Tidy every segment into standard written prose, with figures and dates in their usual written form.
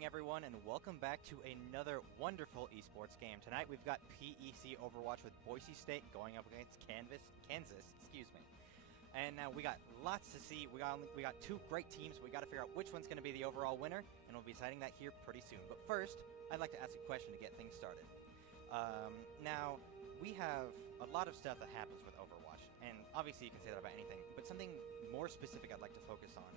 morning, everyone, and welcome back to another wonderful esports game. Tonight we've got PEC Overwatch with Boise State going up against Kansas, And now we got lots to see. We got two great teams. We got to figure out which one's going to be the overall winner, and we'll be deciding that here pretty soon. But first, I'd like to ask a question to get things started. Now, we have a lot of stuff that happens with Overwatch, and obviously you can say that about anything, but something more specific I'd like to focus on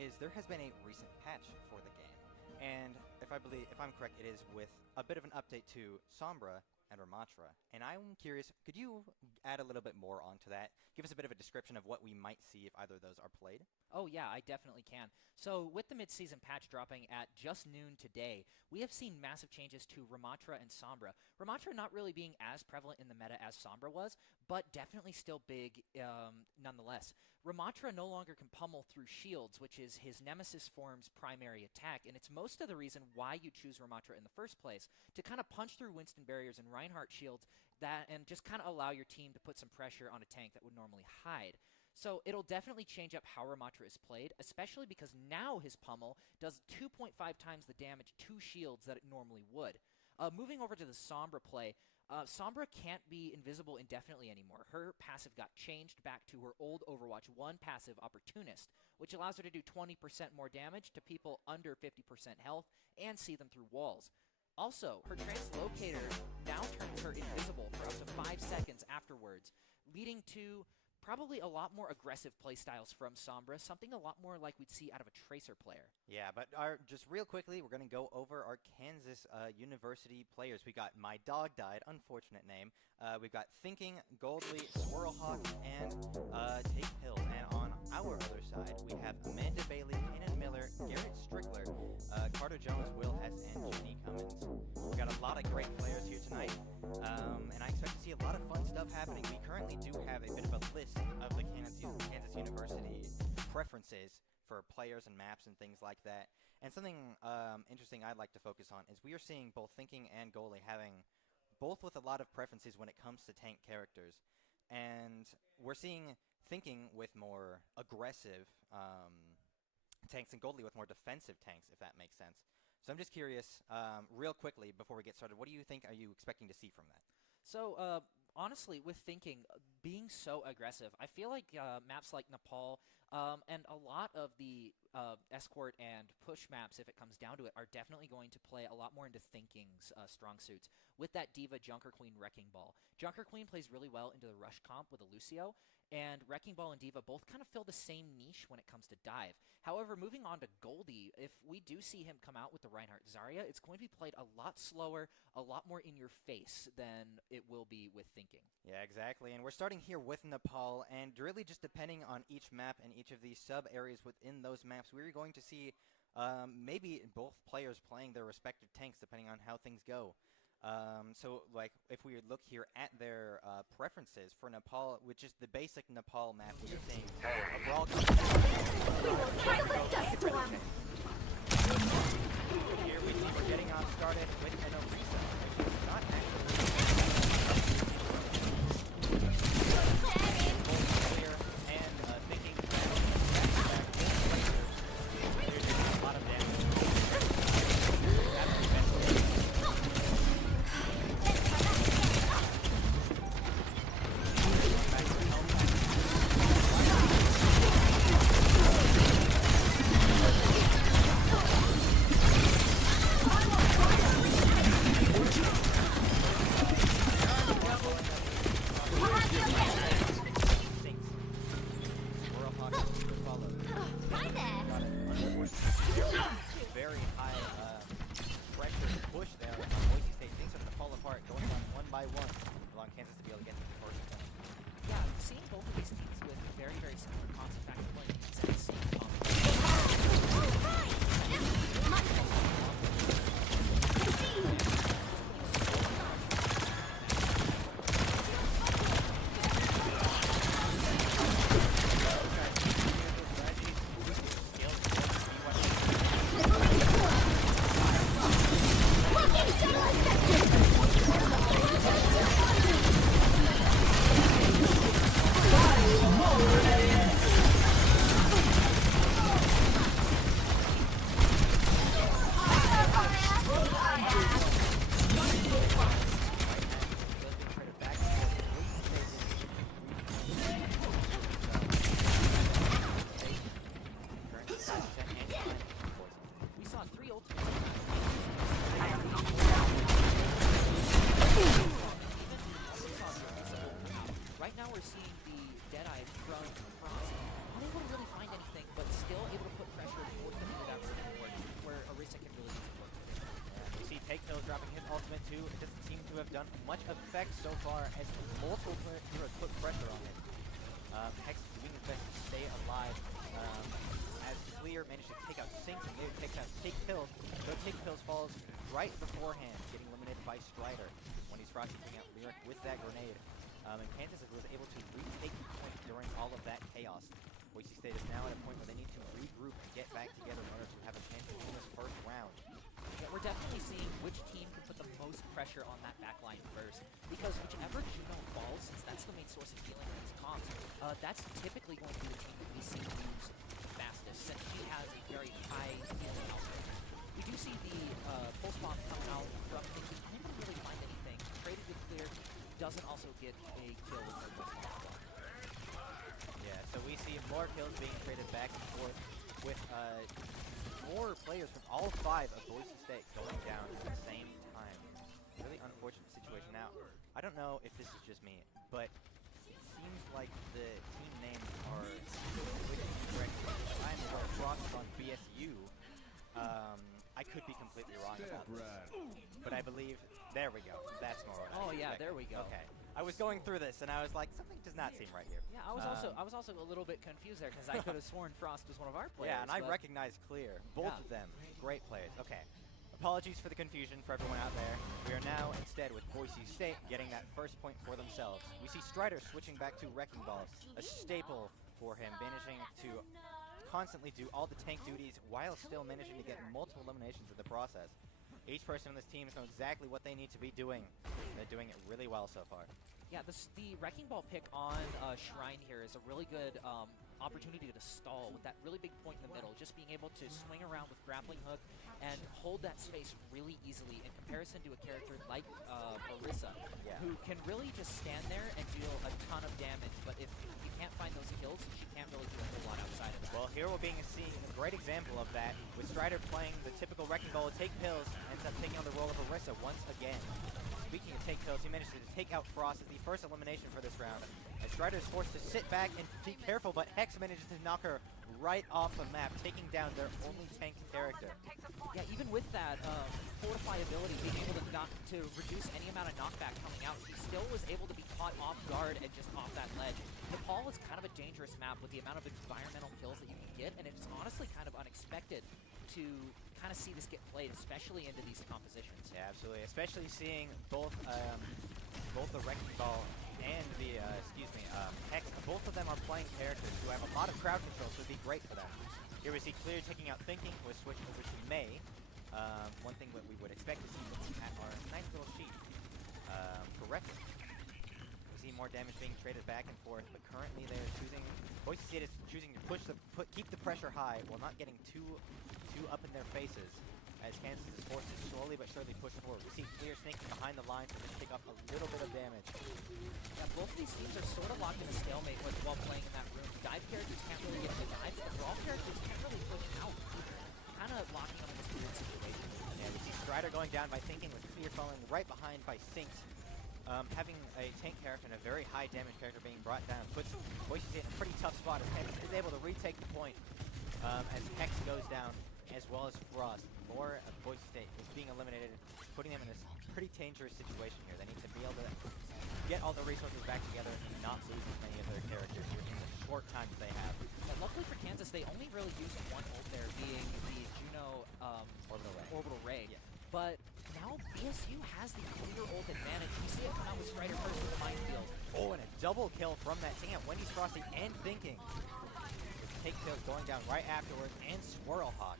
is there has been a recent patch for the game. And if I'm correct, it is with a bit of an update to Sombra and Ramatra. And I'm curious, could you add a little bit more onto that? Give us a bit of a description of what we might see if either of those are played. Oh yeah, I definitely can. So with the mid-season patch dropping at just noon today, we have seen massive changes to Ramatra and Sombra. Ramatra not really being as prevalent in the meta as Sombra was, but definitely still big nonetheless. Ramatra no longer can pummel through shields, which is his Nemesis form's primary attack, and it's most of the reason why you choose Ramatra in the first place, to kind of punch through Winston barriers and Reinhardt shields and just kind of allow your team to put some pressure on a tank that would normally hide. So it'll definitely change up how Ramatra is played, especially because now his pummel does 2.5 times the damage to shields that it normally would. Moving over to the Sombra play, Sombra can't be invisible indefinitely anymore. Her passive got changed back to her old Overwatch 1 passive, Opportunist, which allows her to do 20% more damage to people under 50% health and see them through walls. Also, her Translocator now turns her invisible for up to 5 seconds afterwards, leading to probably a lot more aggressive playstyles from Sombra, something a lot more like we'd see out of a Tracer player. Yeah, but just real quickly, we're going to go over our Kansas University players. We got My Dog Died, unfortunate name. We've got Thinking, Goldly, Swirlhawk, and Take Pills. And on our other side, we have Amanda Bailey, Kanan Miller, Garrett Strickler, Carter Jones, Will Hess, and Jeannie Cummins. We've got a lot of great players here tonight, and I expect to see a lot of fun stuff happening. We currently do have a bit of a list of the Kansas University preferences for players and maps and things like that. And something interesting I'd like to focus on is we are seeing both Thinking and Goalie having both with a lot of preferences when it comes to tank characters. And we're seeing Thinking with more aggressive tanks and Goalie with more defensive tanks, if that makes sense. So I'm just curious, real quickly, before we get started, what do you think are you expecting to see from that? So, honestly, with Thinking being so aggressive, I feel like maps like Nepal and a lot of the escort and push maps, if it comes down to it, are definitely going to play a lot more into Thinking's strong suits. With that Diva Junker Queen Wrecking Ball, Junker Queen plays really well into the rush comp with a Lucio, and Wrecking Ball and Diva both kind of fill the same niche when it comes to dive. However, moving on to Goldie, if we do see him come out with the Reinhardt Zarya, it's going to be played a lot slower, a lot more in your face than it will be with Thinking. Yeah, exactly. And we're starting here with Nepal, and really just depending on each map and each of these sub-areas within those maps, we're going to see maybe both players playing their respective tanks depending on how things go. So, like, if we look here at their preferences for Nepal, which is the basic Nepal map, we're seeing a brawl. Here we see we're getting off started with an Orisa, which is not actually clear and Thinking there's a lot of damage. to have done much effect so far as multiple heroes put pressure on him. Hex doing his best to stay alive as Clear managed to take out Sinks and later takes out Take Pills. So Take Pills falls right beforehand, getting eliminated by Strider when he's Frosty taking out Lyric with that grenade. And Kansas was able to retake the point during all of that chaos. Boise State is now at a point where they need to regroup and get back together in order to have a chance to win this first round. Yeah, we're definitely seeing which team can put the most pressure on that backline first, because whichever Juno falls, since that's the main source of healing against comps, that's typically going to be the team that we see use the fastest, since she has a very high healing output. We do see the pulse bomb coming out from Nikki. Unable to really find anything. Traded with Clear, doesn't also get a kill with her pulse bomb. Yeah, so we see more kills being traded back and forth with more players from all 5 of Boise State going down at the same time. Really unfortunate situation. Now, I don't know if this is just me, but it seems like the team names are correct. I'm Frost on BSU. I could be completely wrong about this, but I believe, there we go, that's more what I Oh yeah, expected. there we go. Okay, I was going through this and I was like, something does not seem right here. Yeah, I was also a little bit confused there, because I could have sworn Frost was one of our players. Yeah, and I recognize Clear, both of them, great players. Okay, apologies for the confusion for everyone out there. We are now instead with Boise State getting that first point for themselves. We see Strider switching back to Wrecking Ball, a staple for him, managing to constantly do all the tank duties while still managing to get multiple eliminations in the process. Each person on this team knows exactly what they need to be doing. They're doing it really well so far. Yeah, the Wrecking Ball pick on Shrine here is a really good opportunity to stall with that really big point in the middle. Just being able to swing around with Grappling Hook and hold that space really easily in comparison to a character like Marissa, who can really just stand there and deal a ton of damage. But if you can't find those kills, she can't really do a whole lot outside of that. Well, here we're seeing a great example of that, with Strider playing the typical Wrecking Ball, Take Pills, ends up taking on the role of Marissa once again. Speaking of Take Pills, he managed to take out Frost as the first elimination for this round. And Strider is forced to sit back and be careful, but Hex manages to knock her right off the map, taking down their only tanked character. Yeah, even with that Fortify ability, being able to reduce any amount of knockback coming out, he still was able to be caught off guard and just off that ledge. Nepal is kind of a dangerous map with the amount of environmental kills that you can get, and it's honestly kind of unexpected to kind of see this get played, especially into these compositions. Yeah, absolutely. Especially seeing both the Wrecking Ball and the Hex. Both of them are playing characters who have a lot of crowd control, so it'd be great for them. Here we see Clear taking out Thinking, who is switched over to May. One thing that we would expect to see looking at our nice little sheet. Correct. We see more damage being traded back and forth, but currently they're choosing. Boise State is choosing to keep the pressure high while not getting too up in their faces, as Kansas is forced to slowly but surely push forward. We see Clear sneaking behind the line to just take off a little bit of damage. Yeah, both of these teams are sort of locked in a stalemate while playing in that room. Dive characters can't really get the dives, but Brawl characters can't really push out. Kind of locking them in this weird situation. Yeah, we see Strider going down by Thinking, with Clear falling right behind by Sinks. Having a tank character and a very high damage character being brought down puts Boise State in a pretty tough spot, as Kansas is able to retake the point as Hex goes down, as well as Frost. More of Boise State is being eliminated, putting them in this pretty dangerous situation here. They need to be able to get all the resources back together and not lose as many of their characters here in the short time that they have. Yeah, luckily for Kansas, they only really used one ult there, being the Juno Orbital Ray. Yeah. But now BSU has the clear ult advantage. We see it come out with Strider first with the minefield. Oh, and a double kill from that. Damn, Wendy's Frosty and Thinking. Take Pills going down right afterwards, and Swirl Hawk.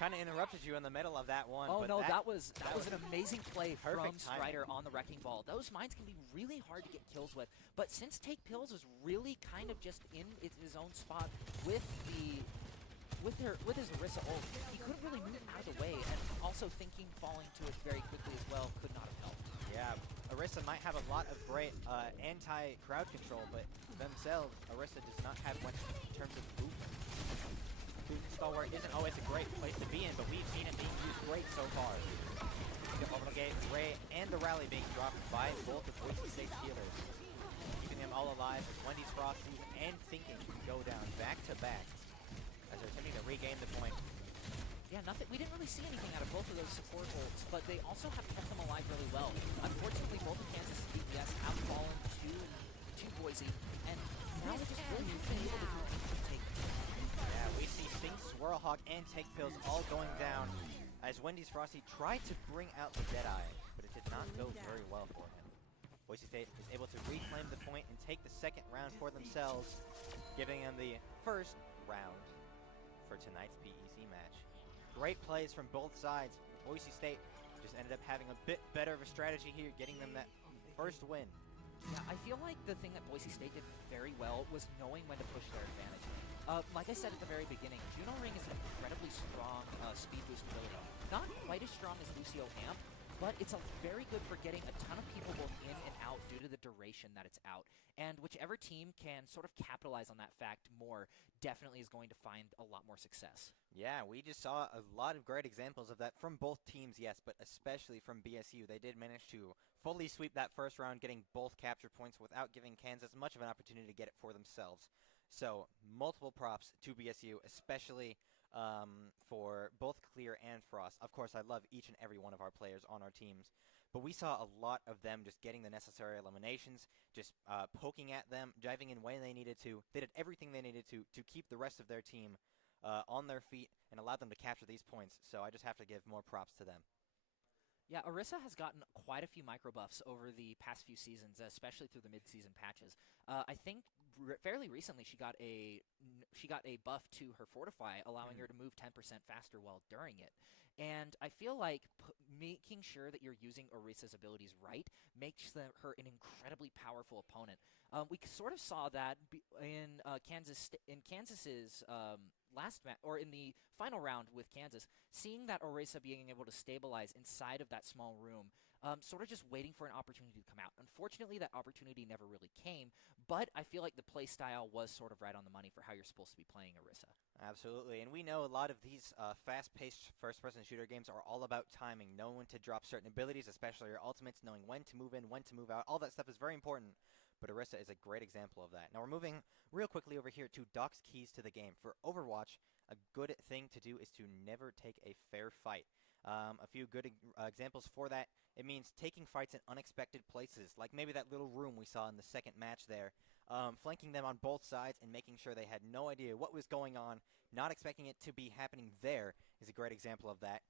Kind of interrupted you in the middle of that one. Oh but no, that was an amazing play from perfect Strider on the Wrecking Ball. Those mines can be really hard to get kills with, but since Take Pills was really kind of just in his own spot with his Orisa ult, he couldn't really move out of the way, and also Thinking falling to it very quickly as well could not have helped. Yeah, Orisa might have a lot of great anti-crowd control, but themselves, Orisa does not have much in terms of movement. Stalwart isn't always a great place to be in, but we've seen it being used great so far. The Orbital Gate, Ray, and the Rally being dropped by both of Boise State's healers, keeping them all alive as Wendy's Frosties and Thinking can go down back to back as they're attempting to regain the point. Yeah, nothing. We didn't really see anything out of both of those support ults, but they also have kept them alive really well. Unfortunately, both of Kansas' DPS have fallen to Boise, and now they just really haven't been able to take them. Yeah, we see Stink, Swirlhawk, and Take Pills all going down as Wendy's Frosty tried to bring out the Deadeye, but it did not go very well for him. Boise State is able to reclaim the point and take the second round for themselves, giving them the first round for tonight's PEC match. Great plays from both sides. Boise State just ended up having a bit better of a strategy here, getting them that first win. Yeah, I feel like the thing that Boise State did very well was knowing when to push their advantage. Like I said at the very beginning, Juno Ring is an incredibly strong speed boost ability. Not quite as strong as Lucio Amp, but it's very good for getting a ton of people both in and out due to the duration that it's out. And whichever team can sort of capitalize on that fact more definitely is going to find a lot more success. Yeah, we just saw a lot of great examples of that from both teams, yes, but especially from BSU. They did manage to fully sweep that first round, getting both capture points without giving Kansas much of an opportunity to get it for themselves. So, multiple props to BSU, especially for both Clear and Frost. Of course, I love each and every one of our players on our teams, but we saw a lot of them just getting the necessary eliminations, just poking at them, diving in when they needed to. They did everything they needed to keep the rest of their team on their feet and allow them to capture these points, so I just have to give more props to them. Yeah, Orisa has gotten quite a few micro buffs over the past few seasons, especially through the mid-season patches. I think fairly recently she got a buff to her Fortify, allowing her to move 10% faster while during it. And I feel like making sure that you're using Orisa's abilities right makes her an incredibly powerful opponent. We sort of saw that in Kansas's last match, or in the final round with Kansas, seeing that Orisa being able to stabilize inside of that small room, sort of just waiting for an opportunity to come out. Unfortunately, that opportunity never really came, but I feel like the play style was sort of right on the money for how you're supposed to be playing Orisa. Absolutely, and we know a lot of these fast-paced first-person shooter games are all about timing, knowing when to drop certain abilities, especially your ultimates, knowing when to move in, when to move out. All that stuff is very important, but Orisa is a great example of that. Now we're moving real quickly over here to Doc's keys to the game. For Overwatch, a good thing to do is to never take a fair fight. A few good examples for that. It means taking fights in unexpected places, like maybe that little room we saw in the second match there. Flanking them on both sides and making sure they had no idea what was going on, not expecting it to be happening there is a great example of that.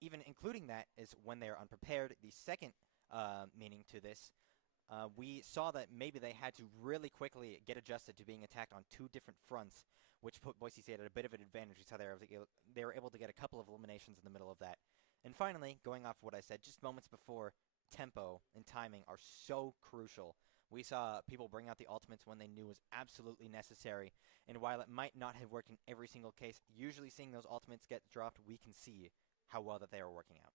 Even including that is when they are unprepared. The second meaning to this, we saw that maybe they had to really quickly get adjusted to being attacked on two different fronts, which put Boise State at a bit of an advantage. We saw they were able to get a couple of eliminations in the middle of that. And finally, going off what I said just moments before, tempo and timing are so crucial. We saw people bring out the ultimates when they knew was absolutely necessary, and while it might not have worked in every single case, usually seeing those ultimates get dropped, we can see how well that they are working out.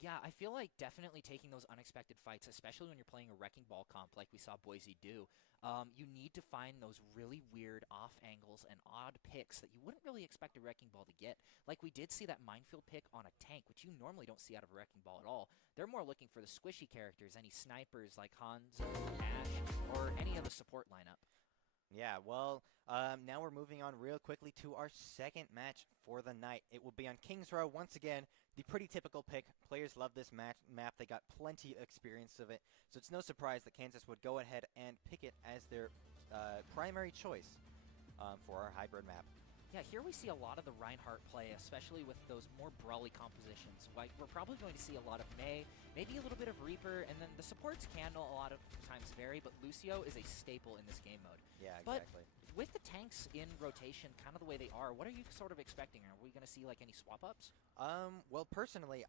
Yeah, I feel like definitely taking those unexpected fights, especially when you're playing a Wrecking Ball comp like we saw Boise do, you need to find those really weird off angles and odd picks that you wouldn't really expect a Wrecking Ball to get. Like we did see that Minefield pick on a tank, which you normally don't see out of a Wrecking Ball at all. They're more looking for the squishy characters, any snipers like Hanzo, Ash, or any of the support lineup. Yeah, well, now we're moving on real quickly to our second match for the night. It will be on Kings Row once again. The pretty typical pick. Players love this map. They got plenty of experience of it, so it's no surprise that Kansas would go ahead and pick it as their primary choice for our hybrid map. Yeah, here we see a lot of the Reinhardt play, especially with those more brawly compositions. Like, we're probably going to see a lot of Mei, maybe a little bit of Reaper, and then the supports can a lot of times vary, but Lucio is a staple in this game mode. Yeah, exactly. But with the tanks in rotation, kind of the way they are, what are you sort of expecting? Are we going to see, like, any swap-ups? Well, personally,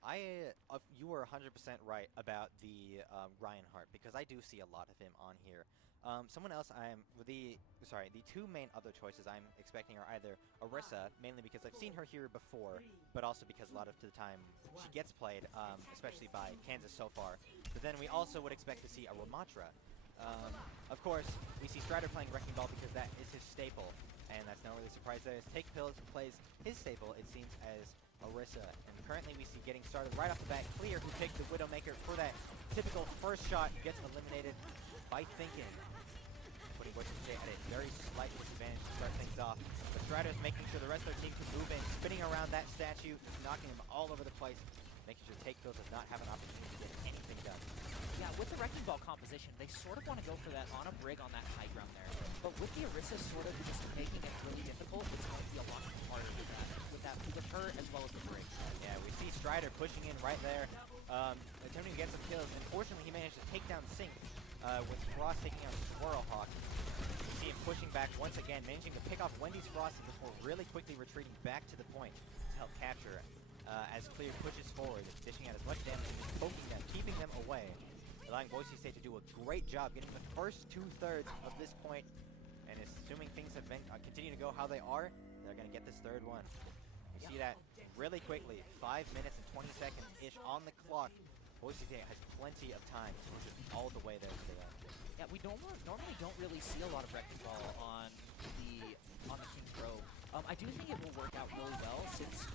you were 100% right about the Reinhardt, because I do see a lot of him on here. Someone else the two main other choices I'm expecting are either Orisa, mainly because I've seen her here before, but also because a lot of the time she gets played, especially by Kansas so far. But then we also would expect to see a Ramatra. Of course, we see Strider playing Wrecking Ball because that is his staple, and that's not really a surprise there. As Take Pills plays his staple, it seems, as Orisa, and currently we see getting started right off the bat, Clear, who picked the Widowmaker for that typical first shot, gets eliminated by Thinking, putting Boise State at a very slight disadvantage to start things off. But Strider's making sure the rest of their team can move in, spinning around that statue, knocking them all over the place, making sure Take Pills does not have an opportunity to get anything done. Yeah, with the Wrecking Ball composition, they sort of want to go for that on a brig on that high ground there. But with the Orisa sort of just making it really difficult, it's going to be a lot harder with her as well as the brig. Yeah, we see Strider pushing in right there, attempting to get some kills. Unfortunately, he managed to take down Sync, with Frost taking out Swirl Hawk. We see him pushing back once again, managing to pick off Wendy's Frosty before really quickly retreating back to the point to help capture it. As Clear pushes forward, dishing out as much damage and just poking them, keeping them away, allowing Boise State to do a great job getting the first 2/3 of this point, and assuming things have been continue to go how they are, they're going to get this third one. We see that really quickly, 5 minutes and 20 seconds-ish on the clock. Boise State has plenty of time to push it all the way there to the end. Yeah, we normally don't really see a lot of Wrecking Ball on the King's Grove. I do think it will work out really well since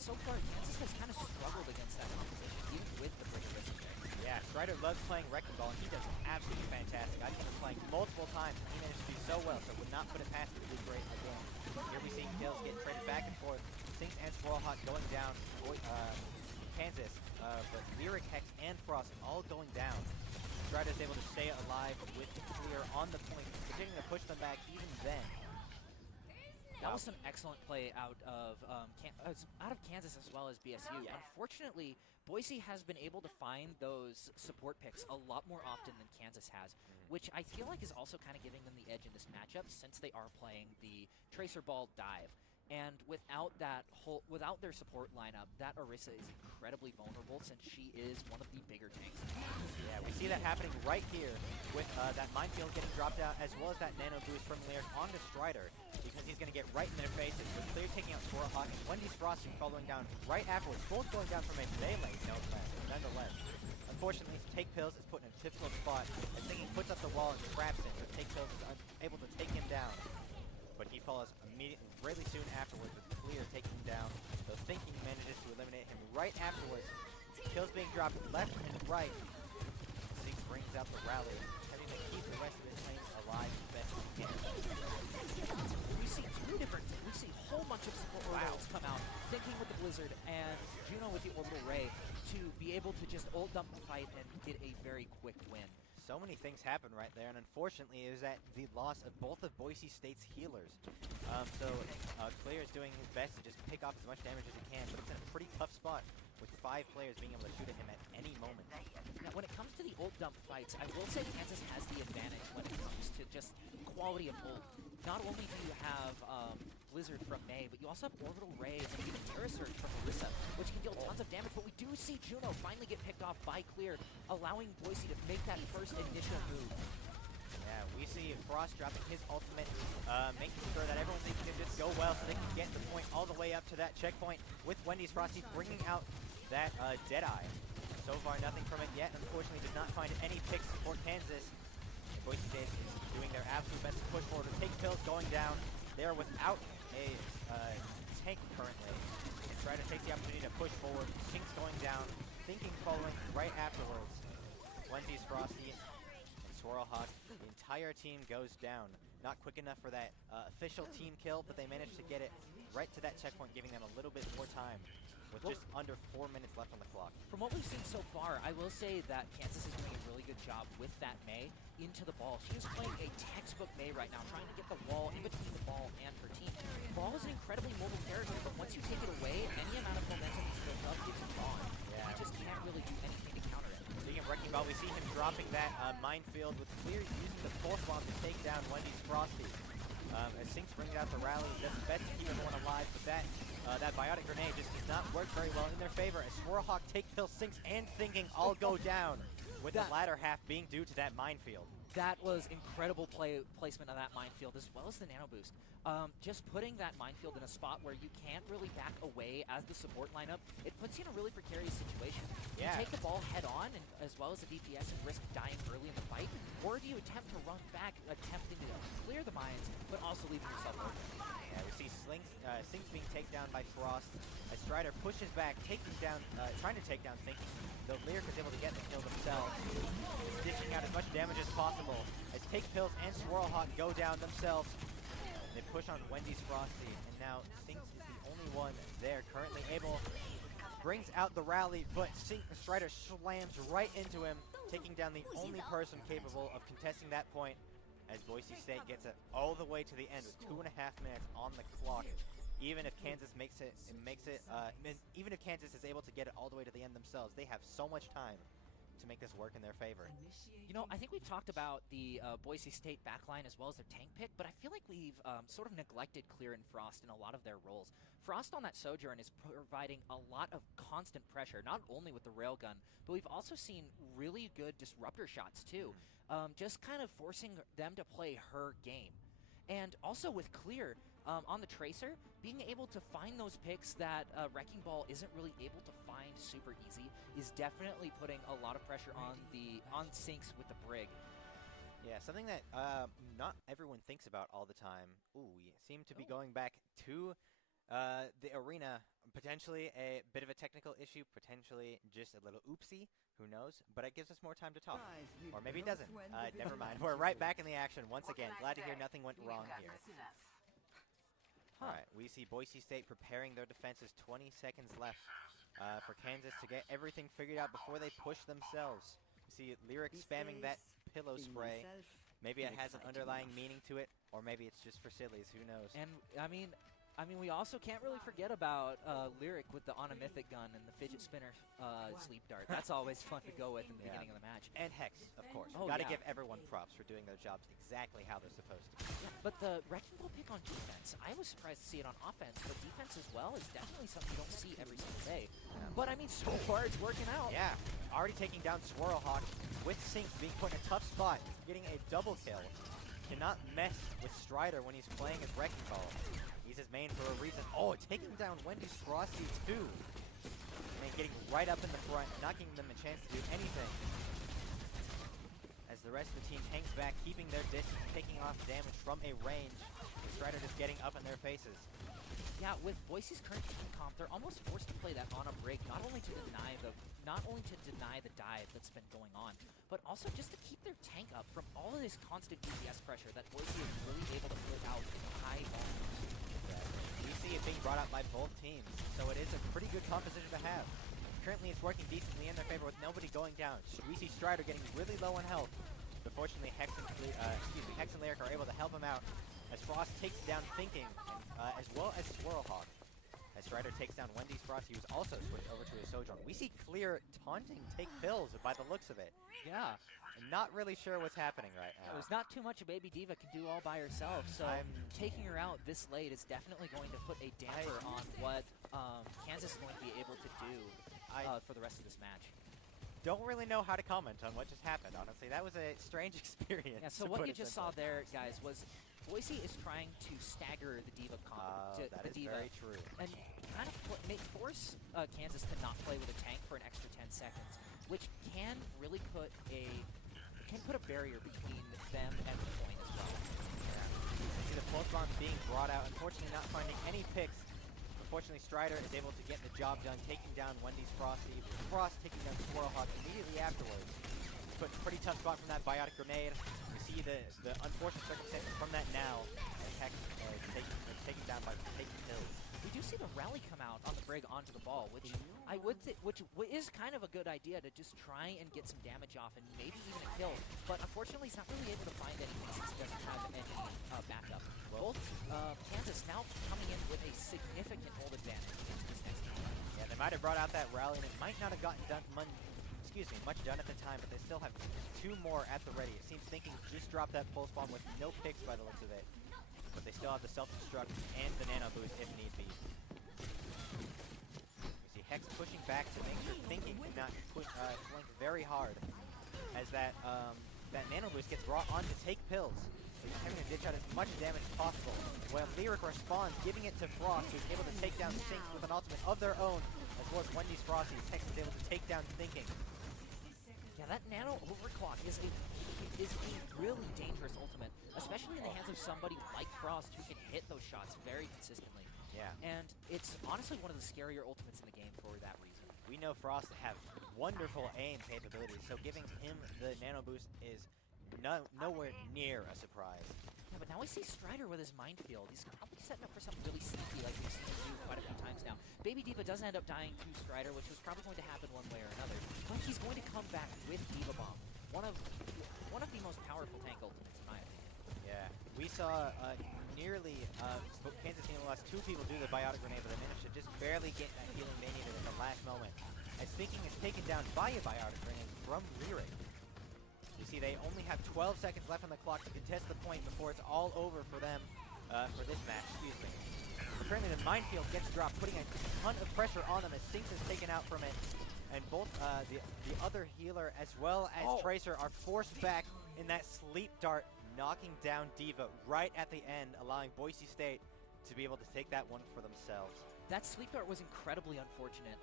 so far Kansas has kind of struggled against that composition, even with the brig Orisa there. Yeah, Strider loves playing Wrecking Ball, and he does absolutely fantastic. I've seen him playing multiple times, and he managed to do so well, so would not put it past him to do great again. Here we see kills getting traded back and forth. Sinks and Swirlhawk going down. Kansas, but Lyric, Hex, and Frost all going down. Strider's able to stay alive with Clear on the point, continuing to push them back even then. That was some excellent play out of Kansas as well as BSU. Yeah. Unfortunately, Boise has been able to find those support picks a lot more often than Kansas has, which I feel like is also kind of giving them the edge in this matchup since they are playing the Tracer Ball dive. And without their support lineup, that Orisa is incredibly vulnerable since she is one of the bigger tanks. Yeah, we see that happening right here with that minefield getting dropped out, as well as that nano boost from Lyric onto Strider, because he's going to get right in their faces, with Clear taking out Swirlhawk and Wendy's Frosty following down right afterwards, both going down from a melee nonetheless. Unfortunately, Take Pills is put in a difficult spot, as Thinking puts up the wall and traps him, but Take Pills is unable to take him down. But he follows immediately, really soon afterwards, with Clear taking him down. So Thinking manages to eliminate him right afterwards. Kills being dropped left and right. Zeke brings out the rally, having to keep the rest of his lanes alive as best he can. We see we see a whole bunch of support orbitals come out, Thinking with the Blizzard and Juno with the Orbital Ray to be able to just ult dump the fight and get a very quick win. So many things happen right there, and unfortunately it was at the loss of both of Boise State's healers. Clear is doing his best to just pick off as much damage as he can, but it's in a pretty tough spot with 5 players being able to shoot at him at any moment. Now, when it comes to the ult dump fights, I will say Kansas has the advantage when it comes to just quality of ult. Not only do you have Blizzard from May, but you also have Orbital Ray and even Terra Surge from Orisa, which can deal tons of damage, but we do see Juno finally get picked off by Clear, allowing Boise to make that first initial move. Yeah, we see Frost dropping his ultimate, making sure that everyone thinks can just go well so they can get the point all the way up to that checkpoint, with Wendy's Frosty bringing out that Deadeye. So far, nothing from it yet. Unfortunately, does not find any picks for Kansas. And Boise State is doing their absolute best to push forward. Take Pills going down. They are without a tank currently. And try to take the opportunity to push forward. Sync's going down. Thinking following right afterwards. Wendy's Frosty and Swirlhawk. The entire team goes down. Not quick enough for that official team kill, but they managed to get it right to that checkpoint, giving them a little bit more time, with just under 4 minutes left on the clock. From what we've seen so far, I will say that Kansas is doing a really good job with that May into the ball. She is playing a textbook May right now, trying to get the wall in between the ball and her team. Ball is an incredibly mobile character, but once you take it away, any amount of momentum that's built up gives you gone. Yeah. You just can't really do anything to counter it. Speaking of Wrecking Ball, we see him dropping that minefield, with Clear using the Force Bomb to take down Wendy's Frosty. As Sync brings out the rally, does his best to keep everyone alive, but that Biotic Grenade just does not work very well in their favor, as Swirlhawk, Take Pills, Sync, and Thinking all go down, with the latter half being due to that minefield. That was incredible placement of that minefield, as well as the nano boost. Just putting that minefield in a spot where you can't really back away as the support lineup, it puts you in a really precarious situation. Yeah. You take the ball head on, and, as well as the DPS, and risk dying early in the fight, or do you attempt to run back, attempting to clear the mines, but also leaving yourself open? Yeah, we see Sync's being taken down by Frost. As Strider pushes back, trying to take down Think. Though Lyric is able to get the kill themselves. Dishing out as much damage as possible. As Take Pills and Swirlhawk go down themselves. They push on Wendy's Frosty, and now Sync is the only one there currently able. Brings out the rally, but Strider slams right into him, taking down the only person capable of contesting that point. As Boise State gets it all the way to the end with 2.5 minutes on the clock. Even if Kansas even if Kansas is able to get it all the way to the end themselves, they have so much time to make this work in their favor. You know, I think we've talked about the Boise State backline as well as their tank pick, but I feel like we've sort of neglected Clear and Frost in a lot of their roles. Frost on that Sojourn is providing a lot of constant pressure, not only with the railgun, but we've also seen really good disruptor shots too. Just kind of forcing them to play her game. And also with Clear, on the Tracer, being able to find those picks that Wrecking Ball isn't really able to find super easy is definitely putting a lot of pressure on Syncs with the Brig. Yeah, something that not everyone thinks about all the time. Ooh, we seem to be going back to the arena. Potentially a bit of a technical issue, potentially just a little oopsie. Who knows? But it gives us more time to talk. Or maybe it doesn't. Never mind. We're right back in the action once again. Glad to hear nothing went wrong here. Alright, we see Boise State preparing their defenses. 20 seconds left for Kansas to get everything figured out before they push themselves. We see Lyric spamming that pillow spray. Maybe it has an underlying meaning to it, or maybe it's just for sillies. Who knows? And I mean, we also can't really forget about Lyric with the On a Mythic gun and the fidget spinner sleep dart. That's always fun to go with in the beginning of the match. And Hex, of course. Oh, Gotta give everyone props for doing their jobs exactly how they're supposed to. Yeah, but the Wrecking Ball pick on defense, I was surprised to see it on offense, but defense as well is definitely something you don't see every single day. But I mean, so far it's working out. Yeah, already taking down Swirlhawk with Sync being put in a tough spot, getting a double kill. Cannot mess with Strider when he's playing as Wrecking Ball. He's his main for a reason. Oh, taking down Wendy's Frosty too. And getting right up in the front, not giving them a chance to do anything. As the rest of the team hangs back, keeping their distance, taking off damage from a range. The Strider just getting up in their faces. Yeah, with Boise's current team comp, they're almost forced to play that on a break, not only to deny the dive that's been going on, but also just to keep their tank up from all of this constant DPS pressure that Boise is really able to put out high volumes. We see it being brought out by both teams, so it is a pretty good composition to have. Currently, it's working decently in their favor with nobody going down. We see Strider getting really low on health, but fortunately, Hex and Lyric are able to help him out as Frost takes down Thinking, as well as Swirlhawk. As Strider takes down Wendy's Frost, he was also switched over to his Sojourn. We see Clear taunting Take Pills by the looks of it. Yeah. I'm not really sure what's happening right now. There's not too much a Baby Diva can do all by herself, so taking her out this late is definitely going to put a damper on what Kansas is going to be able to do for the rest of this match. Don't really know how to comment on what just happened, honestly. That was a strange experience. Yeah, so what you just saw there, guys, was Boise is trying to stagger the Diva comp. That is Diva, very true. And kind of force Kansas to not play with a tank for an extra 10 seconds, which can really put a barrier between them and the point as well. Yeah. You see the pulse bomb being brought out, unfortunately not finding any picks. Unfortunately, Strider is able to get the job done, taking down Wendy's Frosty. Frost taking down Swirlhawk immediately afterwards. But pretty tough spot from that biotic grenade. You see the unfortunate circumstances from that now. As Hex taken down by taking kills. We do see the rally come out on the Brig onto the ball, which is kind of a good idea to just try and get some damage off and maybe even a kill. But unfortunately, he's not really able to find anything since he doesn't have any backup. Both Kansas now coming in with a significant hold advantage into this next game. Yeah, they might have brought out that rally, and it might not have gotten done much done at the time, but they still have 2 more at the ready. It seems Thinking just dropped that pulse bomb with no picks by the looks of it. But they still have the self-destruct and the nano boost if need be. We see Hex pushing back to make sure Thinking cannot flank very hard as that nano boost gets brought on to Take Pills. He's having to ditch out as much damage as possible. While Lyric responds, giving it to Frost, who's able to take down Sync with an ultimate of their own, as well as Wendy's Frosty. Hex is able to take down Thinking. Yeah, that nano overclock is a really dangerous ultimate, especially in the hands of somebody like Frost who can hit those shots very consistently. Yeah, and it's honestly one of the scarier ultimates in the game for that reason. We know Frost to have wonderful aim capabilities, so giving him the nano boost is nowhere near a surprise. Yeah, but now we see Strider with his minefield. He's probably setting up for something really sneaky like we've seen him do quite a few times now. Baby Diva does end up dying to Strider, which was probably going to happen one way or another, but he's going to come back with Diva Bomb. One of the most powerful tank ultimates, in my opinion. Yeah, we saw nearly Kansas City lost 2 people due to the Biotic Grenade, but they managed to just barely get that healing they needed at the last moment. As Thinking is taken down by a Biotic Grenade from Lyric. You see, they only have 12 seconds left on the clock to contest the point before it's all over for them, for this match, excuse me. Currently, the minefield gets dropped, putting a ton of pressure on them as Sinks is taken out from it. And both the other healer as well as Tracer are forced back in that sleep dart, knocking down Diva right at the end, allowing Boise State to be able to take that one for themselves. That sleep dart was incredibly unfortunate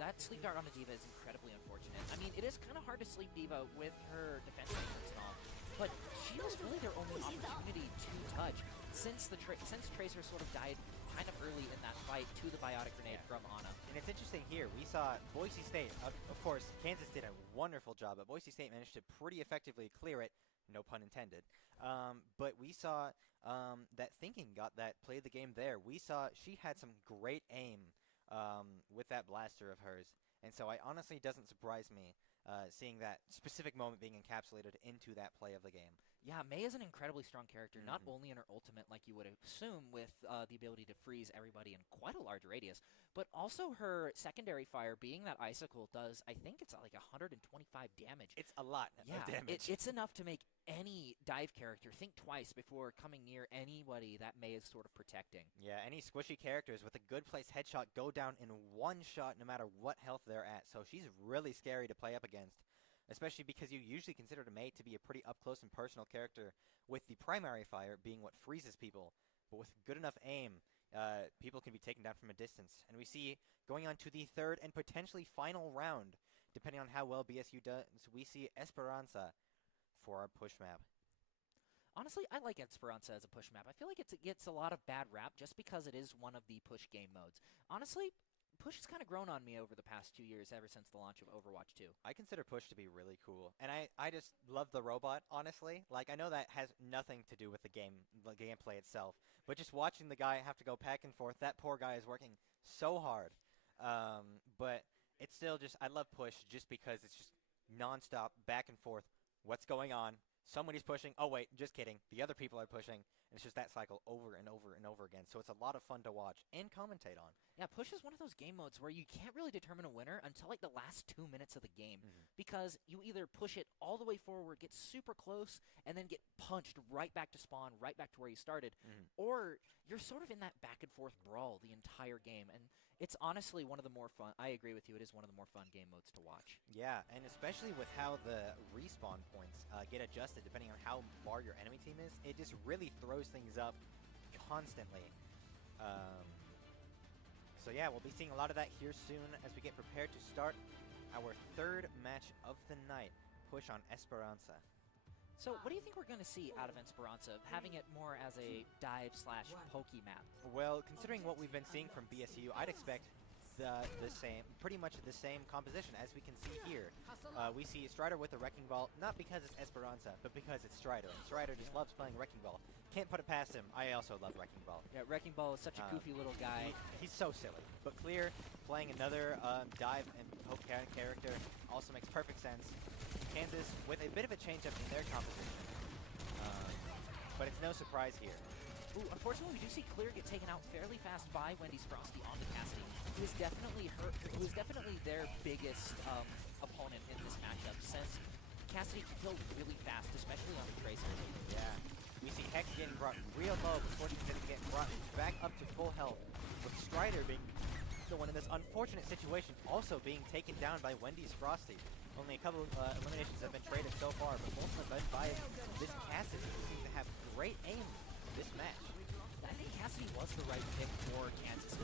that sleep dart onto Diva is incredibly unfortunate. I mean, it is kind of hard to sleep Diva with her defense matrix and all, but she was really their only opportunity to touch since Tracer sort of died kind of early in that fight to the Biotic Grenade from Ana. And it's interesting here, we saw Boise State, of course, Kansas did a wonderful job, but Boise State managed to pretty effectively clear it, no pun intended. But we saw that Thinking got that, played the game there. We saw she had some great aim with that blaster of hers. And so it honestly doesn't surprise me seeing that specific moment being encapsulated into that play of the game. Yeah, Mei is an incredibly strong character, not only in her ultimate like you would assume with the ability to freeze everybody in quite a large radius, but also her secondary fire, being that Icicle does, I think it's like 125 damage. It's a lot of damage. It's enough to make any dive character think twice before coming near anybody that Mei is sort of protecting. Yeah, any squishy characters with a good placed headshot go down in one shot no matter what health they're at, so she's really scary to play up against. Especially because you usually consider Mei to be a pretty up-close and personal character, with the primary fire being what freezes people. But with good enough aim, people can be taken down from a distance. And we see, going on to the third and potentially final round, depending on how well BSU does, we see Esperanza for our push map. Honestly, I like Esperanza as a push map. I feel like it gets a lot of bad rap just because it is one of the push game modes. Honestly, Push has kind of grown on me over the past 2 years, ever since the launch of Overwatch 2. I consider Push to be really cool, and I just love the robot, honestly. Like, I know that has nothing to do with the gameplay itself, but just watching the guy have to go back and forth, that poor guy is working so hard. But it's still just, I love Push just because it's just non-stop, back and forth. What's going on? Somebody's pushing. Oh, wait, just kidding. The other people are pushing. And it's just that cycle over and over and over again. So it's a lot of fun to watch and commentate on. Yeah, Push is one of those game modes where you can't really determine a winner until like the last 2 minutes of the game. Because you either push it all the way forward, get super close, and then get punched right back to spawn, right back to where you started. Or you're sort of in that back and forth brawl the entire game. And it's honestly one of the more fun, I agree with you, it is one of the more fun game modes to watch. Yeah, and especially with how the respawn points get adjusted depending on how far your enemy team is, it just really throws things up constantly. So yeah, we'll be seeing a lot of that here soon as we get prepared to start our third match of the night, Push on Esperanza. So what do you think we're going to see out of Esperanza, having it more as a dive/pokey map? Well, considering what we've been seeing from BSU, I'd expect the same, pretty much the same composition as we can see here. We see Strider with the Wrecking Ball, not because it's Esperanza, but because it's Strider. And Strider just loves playing Wrecking Ball. Can't put it past him. I also love Wrecking Ball. Yeah, Wrecking Ball is such a goofy little guy. He's so silly. But Clear, playing another dive and poke character, also makes perfect sense. Kansas with a bit of a change-up in their composition. But it's no surprise here. Ooh, unfortunately, we do see Clear get taken out fairly fast by Wendy's Frosty on the Cassidy, who is definitely their biggest opponent in this matchup, since Cassidy can kill really fast, especially on the Tracer. Yeah. We see Hex getting brought real low before he can get brought back up to full health, with Strider being the one in this unfortunate situation, also being taken down by Wendy's Frosty. Only a couple of eliminations have been traded so far, but most of them by this Cassidy, who seems to have great aim this match. I think Cassidy was the right pick for Kansas.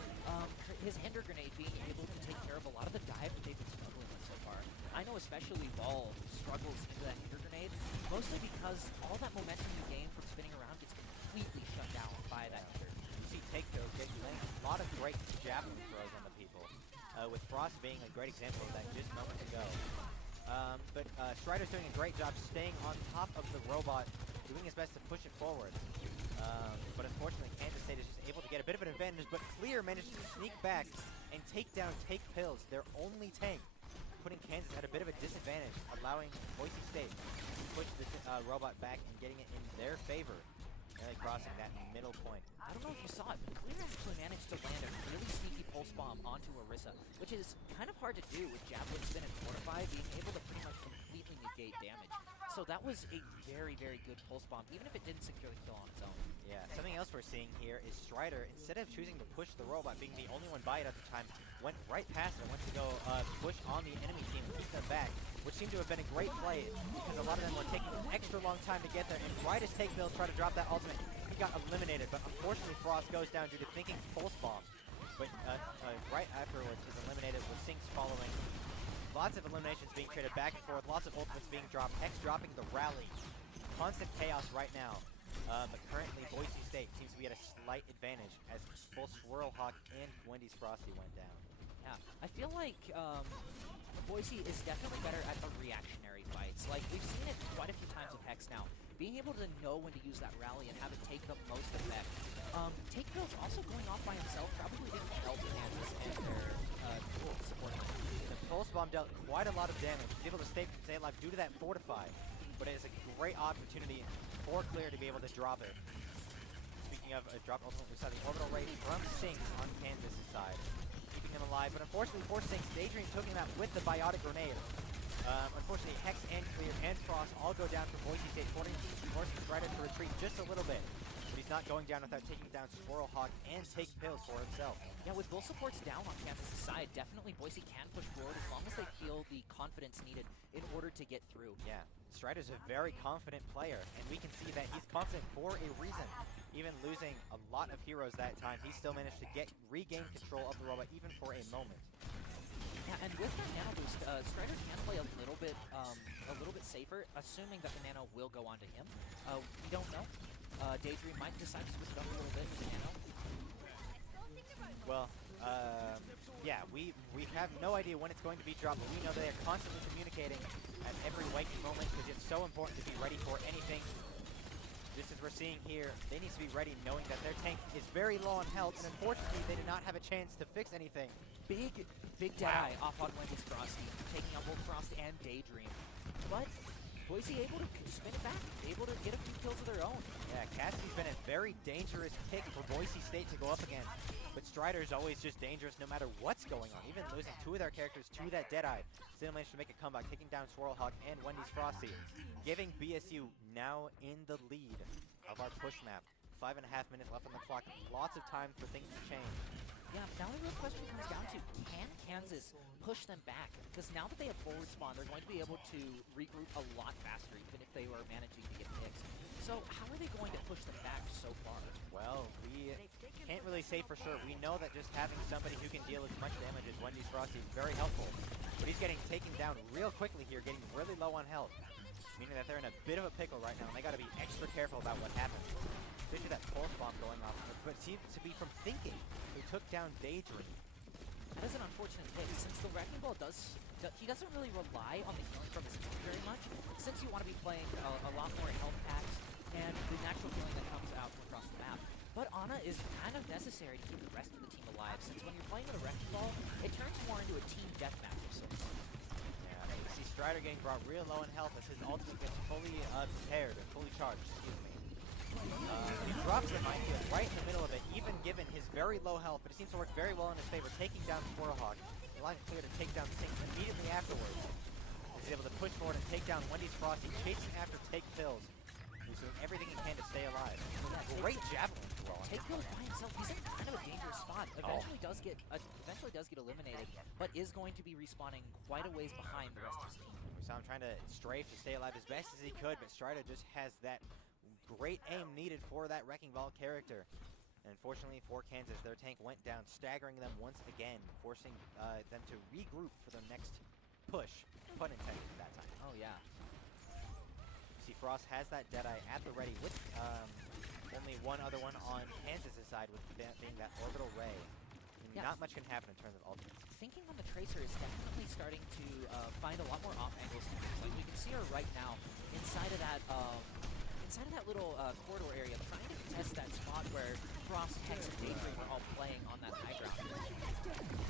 His Hinder Grenade being able to take care of a lot of the dive that they've been struggling with so far. I know especially Ball struggles into that Hinder Grenade, mostly because all that momentum you gain from spinning around gets completely shut down by that Hinder. You see Take-Toe laying a lot javelin throws on the people, with Frost being a great example of that just moments ago. But Strider's doing a great job staying on top of the robot, doing his best to push it forward. But unfortunately, Kansas State is just able to get a bit of an advantage, but Fleer manages to sneak back and take down Take Pills, their only tank, putting Kansas at a bit of a disadvantage, allowing Boise State to push the robot back and getting it in their favor, nearly crossing that middle point. I don't know if you saw it, but Fleer actually managed to land a really sneaky pulse bomb onto Orisa, which is kind of hard to do with Javelin Spin and Fortify being able to pretty much completely negate damage. So that was a very, very good pulse bomb, even if it didn't secure the kill on its own. Yeah, something else we're seeing here is Strider, instead of choosing to push the robot, being the only one by it at the time, went right past it, went to go push on the enemy team and keep them back, which seemed to have been a great play because a lot of them were taking an extra long time to get there, and right as Take Bill tried to drop that ultimate, he got eliminated, but unfortunately Frost goes down due to thinking pulse bomb. But right afterwards is eliminated with Sinks following. Lots of eliminations being traded back and forth, lots of ultimates being dropped, Hex dropping the rally. Constant chaos right now. But currently Boise State seems to be at a slight advantage as both Swirlhawk and Wendy's Frosty went down. Yeah, I feel like Boise is definitely better at the reactionary fights. Like, we've seen it quite a few times with Hex now. Being able to know when to use that rally and have it take the most effect. Take Bill's also going off by himself probably didn't help Kansas and their support. The Pulse Bomb dealt quite a lot of damage. He's able to stay alive due to that Fortify, but it is a great opportunity for Clear to be able to drop it. Speaking of drop ultimate, we saw the orbital rate from Sinks on Kansas' side, keeping him alive, but unfortunately for Sinks, Daydream took him out with the Biotic Grenade. Unfortunately, Hex and Clear and Frost all go down for Boise State, forcing Strider to retreat just a little bit. But he's not going down without taking down Swirlhawk and Take Pills for himself. Yeah, with both supports down on Kansas' side, definitely Boise can push forward as long as they feel the confidence needed in order to get through. Yeah, Strider's a very confident player, and we can see that he's confident for a reason. Even losing a lot of heroes that time, he still managed to regain control of the robot even for a moment. Yeah, and with that nano boost, Strider can play a little bit safer, assuming that the nano will go onto him. We don't know. Daydream might decide to switch it up a little bit with the nano. Well, yeah, we have no idea when it's going to be dropped, but we know they are constantly communicating at every waking moment because it's so important to be ready for anything. Just as we're seeing here, they need to be ready knowing that their tank is very low on health, and unfortunately they did not have a chance to fix anything. Big Deadeye off on Wendy's Frosty, taking on both Frost and Daydream. But Boise able to spin it back, able to get a few kills of their own. Yeah, Cassidy's been a very dangerous pick for Boise State to go up against. But Strider's always just dangerous no matter what's going on. Even losing two of their characters to that Deadeye, still managed to make a comeback, taking down Swirlhawk and Wendy's Frosty, giving BSU now in the lead of our push map. 5.5 minutes left on the clock. Lots of time for things to change. Yeah, now the real question comes down to, can Kansas push them back? Because now that they have forward spawn, they're going to be able to regroup a lot faster, even if they were managing to get picks. So how are they going to push them back so far? Well, we can't really say for sure. We know that just having somebody who can deal as much damage as Wendy's Frosty is very helpful. But he's getting taken down real quickly here, getting really low on health. Meaning that they're in a bit of a pickle right now, and they got to be extra careful about what happens. Especially that pulse bomb going off, but it seems to be from Thinking, who took down Daydream. That is an unfortunate hit, since the Wrecking Ball he doesn't really rely on the healing from his team very much, since you want to be playing a lot more health packs and the natural healing that comes out from across the map. But Ana is kind of necessary to keep the rest of the team alive, since when you're playing with a Wrecking Ball, it turns more into a team deathmatch of sorts. Yeah, you see Strider getting brought real low in health as his ultimate gets fully prepared, or fully charged, excuse me. He drops the minefield right in the middle of it, even given his very low health, but it seems to work very well in his favor, taking down Swirlhawk, allowing Clear to take down Sinks immediately afterwards. He's able to push forward and take down Wendy's Frosty, chasing after Take Pills. He's doing everything he can to stay alive. Great javelin throw. Take Pills by himself, he's in kind of a dangerous spot. Eventually does get eliminated, but is going to be respawning quite a ways behind the rest of his team. We saw him trying to strafe to stay alive as best as he could, but Strider just has that great aim needed for that Wrecking Ball character. And unfortunately for Kansas, their tank went down, staggering them once again, forcing them to regroup for their next push. Pun intended that time. Oh, yeah. See, Frost has that Deadeye at the ready with only one other one on Kansas' side, with that being that Orbital Ray. Yeah, not much can happen in terms of ultimates. Thinking on the Tracer is definitely starting to find a lot more off angles. Like we can see her right now inside of that little corridor area, trying to contest that spot where Frost, Hex, and Daydream are all playing on that high ground.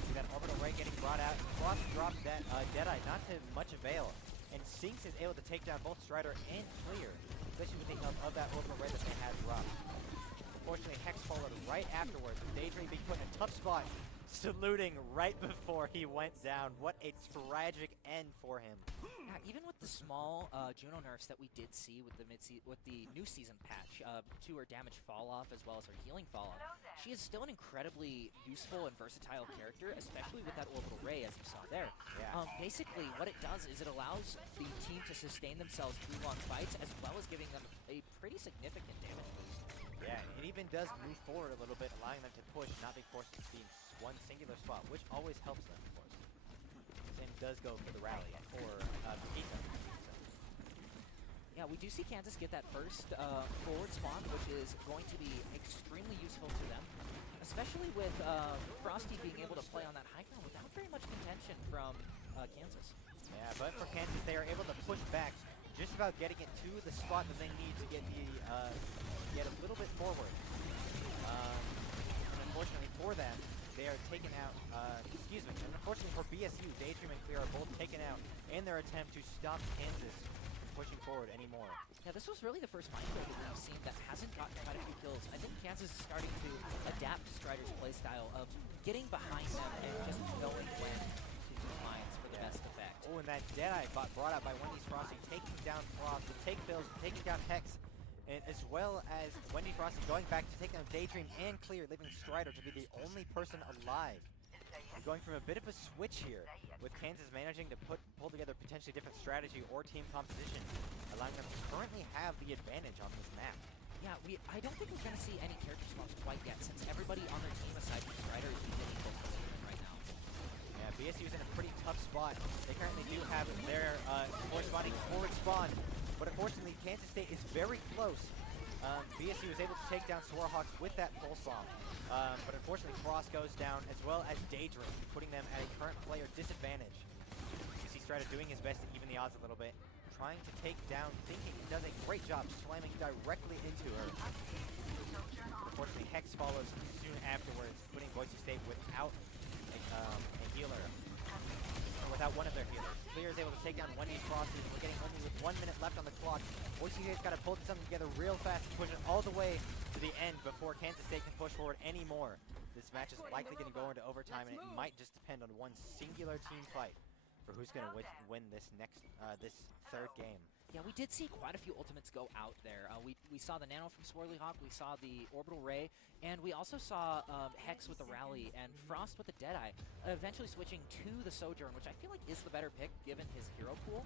See that orbital ray getting brought out. Frost dropped that Deadeye, not to much avail. And Sinks is able to take down both Strider and Clear, especially with the help of that orbital ray that they had dropped. Unfortunately, Hex followed right afterwards, with Daydream being put in a tough spot, saluting right before he went down. What a tragic end for him. Yeah, even with the small Juno nerfs that we did see with the new season patch to her damage fall off as well as her healing fall off, she is still an incredibly useful and versatile character, especially with that orbital ray, as you saw there. Yeah. Basically, what it does is it allows the team to sustain themselves through long fights, as well as giving them a pretty significant damage boost. Yeah, it even does move forward a little bit, allowing them to push, not being forced to be in one singular spot, which always helps them, of course. Same does go for the rally, or Pizza. Yeah, we do see Kansas get that first forward spawn, which is going to be extremely useful to them, especially with Frosty being able to play on that high ground without very much contention from Kansas. Yeah, but for Kansas, they are able to push back, just about getting it to the spot that they need to get get a little bit forward. And unfortunately for them, they are taken out, and unfortunately for BSU, Daydream and Clear are both taken out in their attempt to stop Kansas from pushing forward anymore. Yeah, this was really the first Minecraft that we've seen that hasn't gotten quite a few kills. I think Kansas is starting to adapt to Strider's playstyle of getting behind them and just knowing when to use mines for the best effect. Oh, and that Deadeye brought out by Wendy's Frosty, taking down Frost, to take Bills, taking down Hex, and as well as Wendy Frosty going back to take down Daydream and Clear, leaving Strider to be the only person alive. We're going from a bit of a switch here, with Kansas managing to pull together potentially different strategy or team composition, allowing them to currently have the advantage on this map. Yeah, I don't think we're going to see any character swaps quite yet, since everybody on their team aside from Strider is beginning both positions right now. Yeah, BSU is in a pretty tough spot. They currently do have their corresponding forward spawn, but unfortunately, Kansas State is very close. BSU is able to take down Swirlhawks with that pulse bomb, but unfortunately Frost goes down, as well as Daydream, putting them at a current player disadvantage. You see Strider doing his best to even the odds a little bit, trying to take down Thinking. He does a great job slamming directly into her. Unfortunately, Hex follows soon afterwards, putting Boise State without a healer. Without one of their healers. Clear is able to take down Wendy's Frosty. We're getting only with 1 minute left on the clock. Boise State's got to pull something together real fast and push it all the way to the end before Kansas State can push forward anymore. This match is likely going to go into overtime, and it might just depend on one singular team fight for who's going to win this third game. Yeah, we did see quite a few ultimates go out there. We saw the Nano from Swirly Hawk, we saw the Orbital Ray, and we also saw Hex with the Rally and Frost with the Deadeye, eventually switching to the Sojourn, which I feel like is the better pick given his hero pool.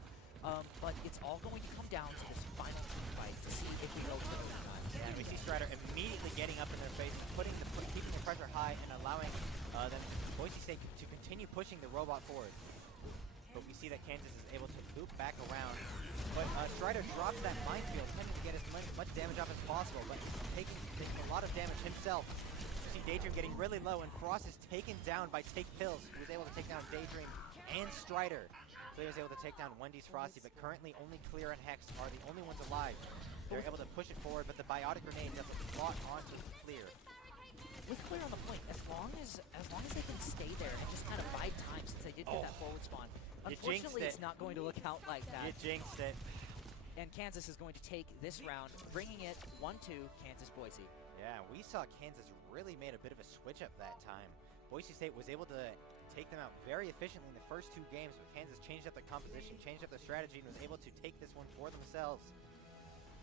But it's all going to come down to this final team fight to see if we go to overtime. And we see Strider immediately getting up in their face, keeping the pressure high and allowing them, Boise State, to continue pushing the robot forward. But we see that Kansas is able to loop back around. But Strider drops that minefield, tending to get as much damage off as possible, but taking a lot of damage himself. You see Daydream getting really low, and Frost is taken down by Take Pills, who was able to take down Daydream and Strider. Clear is able to take down Wendy's Frosty, but currently only Clear and Hex are the only ones alive. They're able to push it forward, but the Biotic Grenade doesn't lock onto Clear. With Clear on the point, as long as they can stay there and just kind of bide time, since they did get that forward spawn, unfortunately it's not going to look out like that. You jinxed it. And Kansas is going to take this round, bringing it 1-2 Kansas-Boise. Yeah, we saw Kansas really made a bit of a switch up that time. Boise State was able to take them out very efficiently in the first 2 games, but Kansas changed up their composition, changed up their strategy, and was able to take this one for themselves.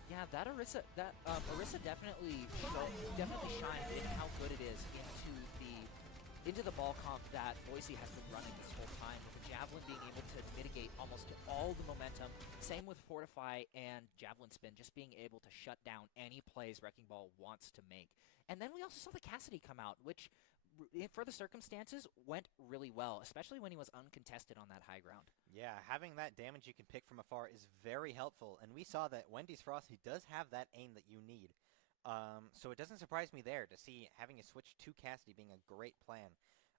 Yeah, that Orisa definitely shined in how good it is into the ball comp that Boise has been running this whole time, with the Javelin being able to mitigate almost all the momentum. Same with Fortify and Javelin Spin, just being able to shut down any plays Wrecking Ball wants to make. And then we also saw the Cassidy come out, which, for the circumstances, went really well, especially when he was uncontested on that high ground. Yeah, having that damage you can pick from afar is very helpful, and we saw that Wendy's Frosty does have that aim that you need. So it doesn't surprise me there to see having a switch to Cassidy being a great plan.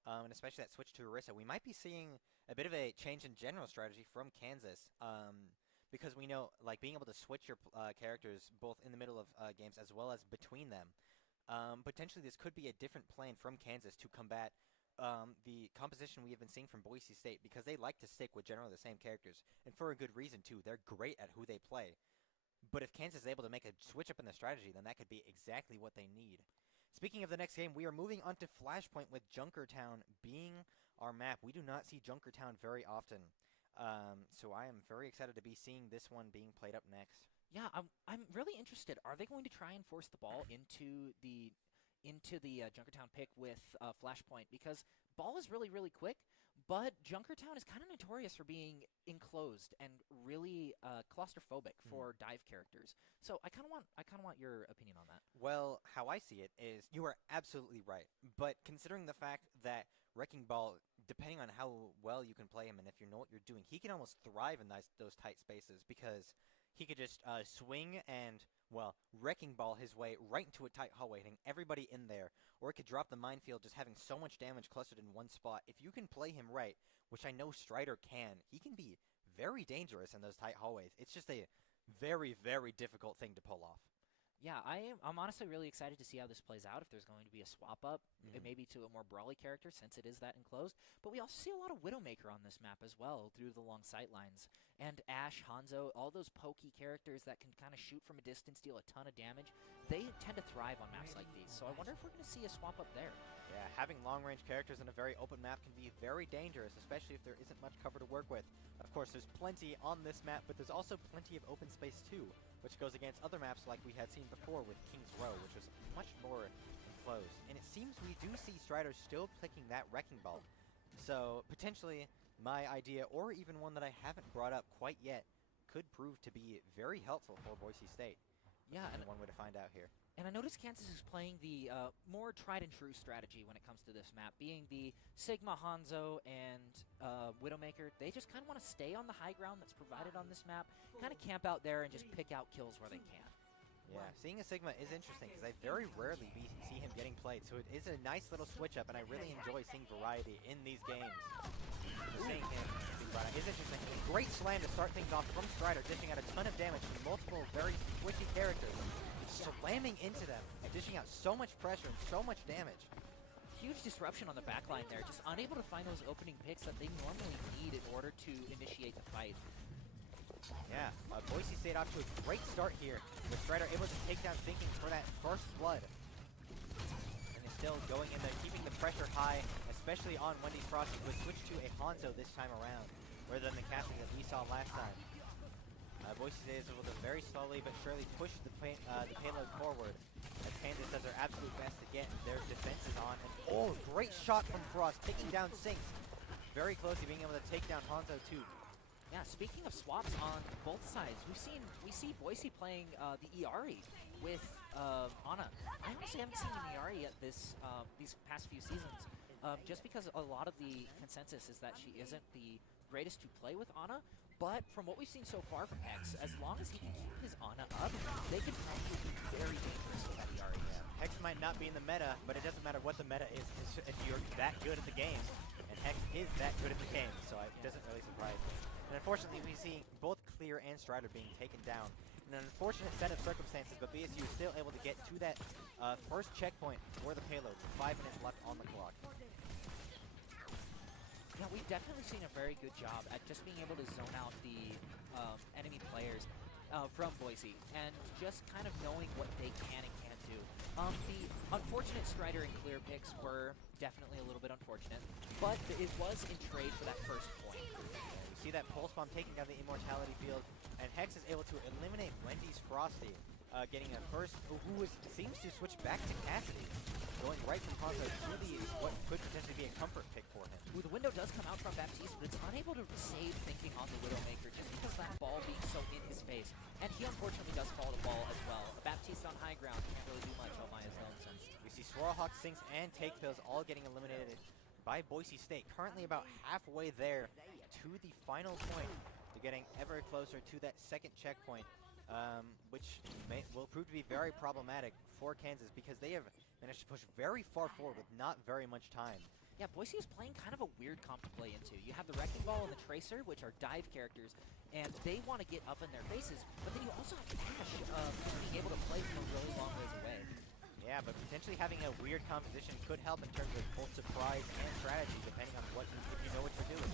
and especially that switch to Orisa, we might be seeing a bit of a change in general strategy from Kansas. Because we know, like, being able to switch your characters both in the middle of games as well as between them, potentially this could be a different plan from Kansas to combat the composition we have been seeing from Boise State, because they like to stick with generally the same characters, and for a good reason, too. They're great at who they play. But if Kansas is able to make a switch up in the strategy, then that could be exactly what they need. Speaking of the next game, we are moving on to Flashpoint with Junkertown being our map. We do not see Junkertown very often. So I am very excited to be seeing this one being played up next. Yeah, I'm really interested. Are they going to try and force the ball into the Junkertown pick with Flashpoint? Because ball is really, really quick, but Junkertown is kind of notorious for being enclosed and really claustrophobic for dive characters. So I kind of want your opinion on that. Well, how I see it is you are absolutely right. But considering the fact that Wrecking Ball, depending on how well you can play him and if you know what you're doing, he can almost thrive in those tight spaces, because he could just swing and, well, Wrecking Ball his way right into a tight hallway, hitting everybody in there, or it could drop the minefield, just having so much damage clustered in one spot. If you can play him right, which I know Strider can, he can be very dangerous in those tight hallways. It's just a very, very difficult thing to pull off. Yeah, I'm honestly really excited to see how this plays out, if there's going to be a swap up, maybe to a more brawly character, since it is that enclosed. But we also see a lot of Widowmaker on this map as well, through the long sight lines. And Ash, Hanzo, all those pokey characters that can kind of shoot from a distance, deal a ton of damage, they tend to thrive on maps like these. So I wonder if we're going to see a swap up there. Yeah, having long-range characters in a very open map can be very dangerous, especially if there isn't much cover to work with. Of course, there's plenty on this map, but there's also plenty of open space too, which goes against other maps like we had seen before with King's Row, which was much more enclosed. And it seems we do see Strider still picking that Wrecking Ball. So, potentially, my idea, or even one that I haven't brought up quite yet, could prove to be very helpful for Boise State. Yeah, and one way to find out here. And I noticed Kansas is playing the more tried-and-true strategy when it comes to this map, being the Sigma, Hanzo, and Widowmaker. They just kind of want to stay on the high ground that's provided on this map, kind of camp out there and just pick out kills where they can. Yeah, seeing a Sigma is interesting, because I very rarely see him getting played, so it is a nice little switch-up, and I really enjoy seeing variety in these games. So seeing him is interesting. A great slam to start things off from Strider, dishing out a ton of damage from multiple very twitchy characters. Slamming into them and dishing out so much pressure and so much damage. Huge disruption on the backline there, just unable to find those opening picks that they normally need in order to initiate the fight. Yeah, Boise State off to a great start here, with Strider able to take down Thinking for that first blood. And is still going in there, keeping the pressure high, especially on Wendy's Frosty, who has switched to a Hanzo this time around, rather than the casting that we saw last time. Boise State is able to very slowly but surely push the payload forward, as Kansas does their absolute best to get their defenses on. And oh, great shot from Frost, taking down Sinks. Very closely being able to take down Hanzo too. Yeah, speaking of swaps on both sides, we see Boise playing the Iari with Ana. I honestly haven't seen an Iari yet these past few seasons, just because a lot of the consensus is that she isn't the greatest to play with Ana. But from what we've seen so far from Hex, as long as he can keep his Ana up, they can probably be very dangerous with that Iari. Yeah. Hex might not be in the meta, but it doesn't matter what the meta is if you're that good at the game. And Hex is that good at the game, so it doesn't really surprise me. And unfortunately, we see both Clear and Strider being taken down. In an unfortunate set of circumstances, but BSU is still able to get to that first checkpoint for the payload with 5 minutes left on the clock. Yeah, we've definitely seen a very good job at just being able to zone out the enemy players from Boise, and just kind of knowing what they can and can't do. The unfortunate Strider and Clear picks were definitely a little bit unfortunate, but it was in trade for that first point. You see that Pulse Bomb taking down the Immortality field, and Hex is able to eliminate Wendy's Frosty, getting a first, seems to switch back to Cassidy, going right from Hanzo to what could potentially be a comfort pick for him. Ooh, the window does come out from Baptiste, but it's unable to save Thinking on the Widowmaker just because that ball being so in his face. And he unfortunately does fall the ball as well. Baptiste on high ground can't really do much all by his lonesome. We see Swirlhawk, Sinks, and Take Pills all getting eliminated by Boise State. Currently about halfway there to the final point. They're getting ever closer to that second checkpoint, which will prove to be very problematic for Kansas, because they have managed to push very far forward with not very much time. Yeah, Boise is playing kind of a weird comp to play into. You have the Wrecking Ball and the Tracer, which are dive characters, and they want to get up in their faces, but then you also have Ash just being able to play from a really long ways away. Yeah, but potentially having a weird composition could help in terms of both surprise and strategy, depending on if you know what you're doing.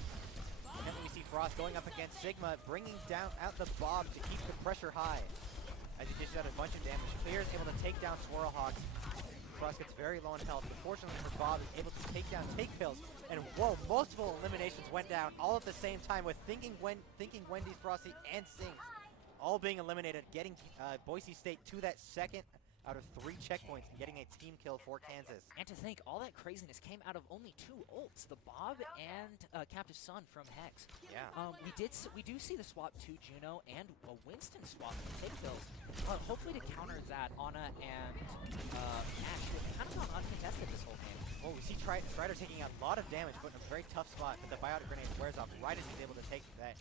And then we see Frost going up against Sigma, bringing down out the Bob to keep the pressure high. As he dishes out a bunch of damage, Clear is able to take down Swirlhawks. Frost gets very low in health, but fortunately for Bob, is able to take down Take Pills. And whoa, multiple eliminations went down all at the same time with Thinking Wendy's, Frosty, and Sinks all being eliminated, getting Boise State to that second out of 3 checkpoints and getting a team kill for Kansas. And to think, all that craziness came out of only 2 ults, the Bob and Captive Sun from Hex. Yeah. We do see the swap to Juno and a Winston swap to Take Pills. Hopefully to counter that, Ana and Ash have kind of gone uncontested this whole game. Well, we see Strider taking a lot of damage, put in a very tough spot, but the Biotic Grenade wears off right as he's able to take that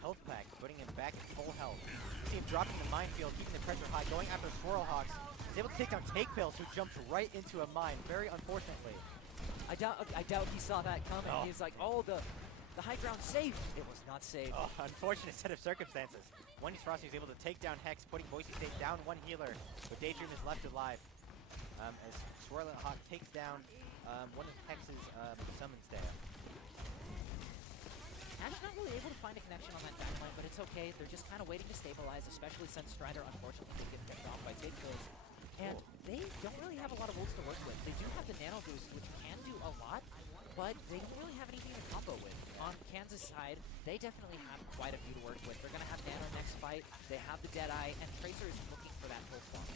health pack, putting him back at full health. We see him dropping the minefield, keeping the pressure high, going after Swirlhawks. He's able to take down Take Pills, who jumped right into a mine, very unfortunately. I doubt he saw that coming. Oh. He's like, oh, the high ground's safe. It was not safe. Oh, unfortunate set of circumstances. Wendy's Frosty is able to take down Hex, putting Boise State down 1 healer, but Daydream is left alive. As Swirlhawk takes down one of Hex's summons there. Ash not really able to find a connection on that backline, but it's okay. They're just kind of waiting to stabilize, especially since Strider unfortunately did get picked off by Take Pills. And they don't really have a lot of ults to work with. They do have the Nano Boost, which can do a lot, but they don't really have anything to combo with. On Kansas side, they definitely have quite a few to work with. They're going to have Nano next fight. They have the Deadeye, and Tracer is looking for that full spawn.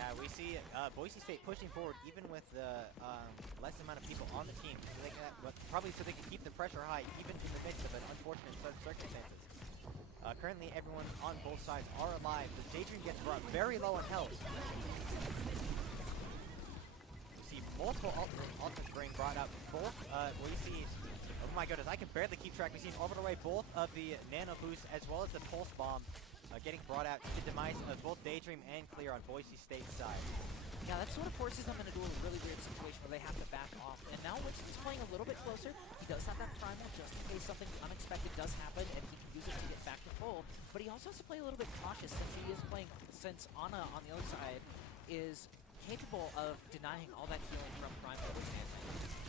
Yeah, we see Boise State pushing forward even with the less amount of people on the team. So they can, probably so they can keep the pressure high even in the midst of an unfortunate set of circumstances. Currently, everyone on both sides are alive. The Daydream gets brought very low on health. We see multiple ultimates being brought out. Both, we see, oh my goodness, I can barely keep track. We see Orbital Ray, both of the Nano Boost as well as the Pulse Bomb getting brought out to the demise of both Daydream and Clear on Boise State's side. Yeah, that sort of forces them into a really weird situation where they have to back off. And now Winston's playing a little bit closer. He does have that primal just in case something unexpected does happen, and he can use it to get back to full. But he also has to play a little bit cautious since Ana on the other side is capable of denying all that healing from primal with Anti.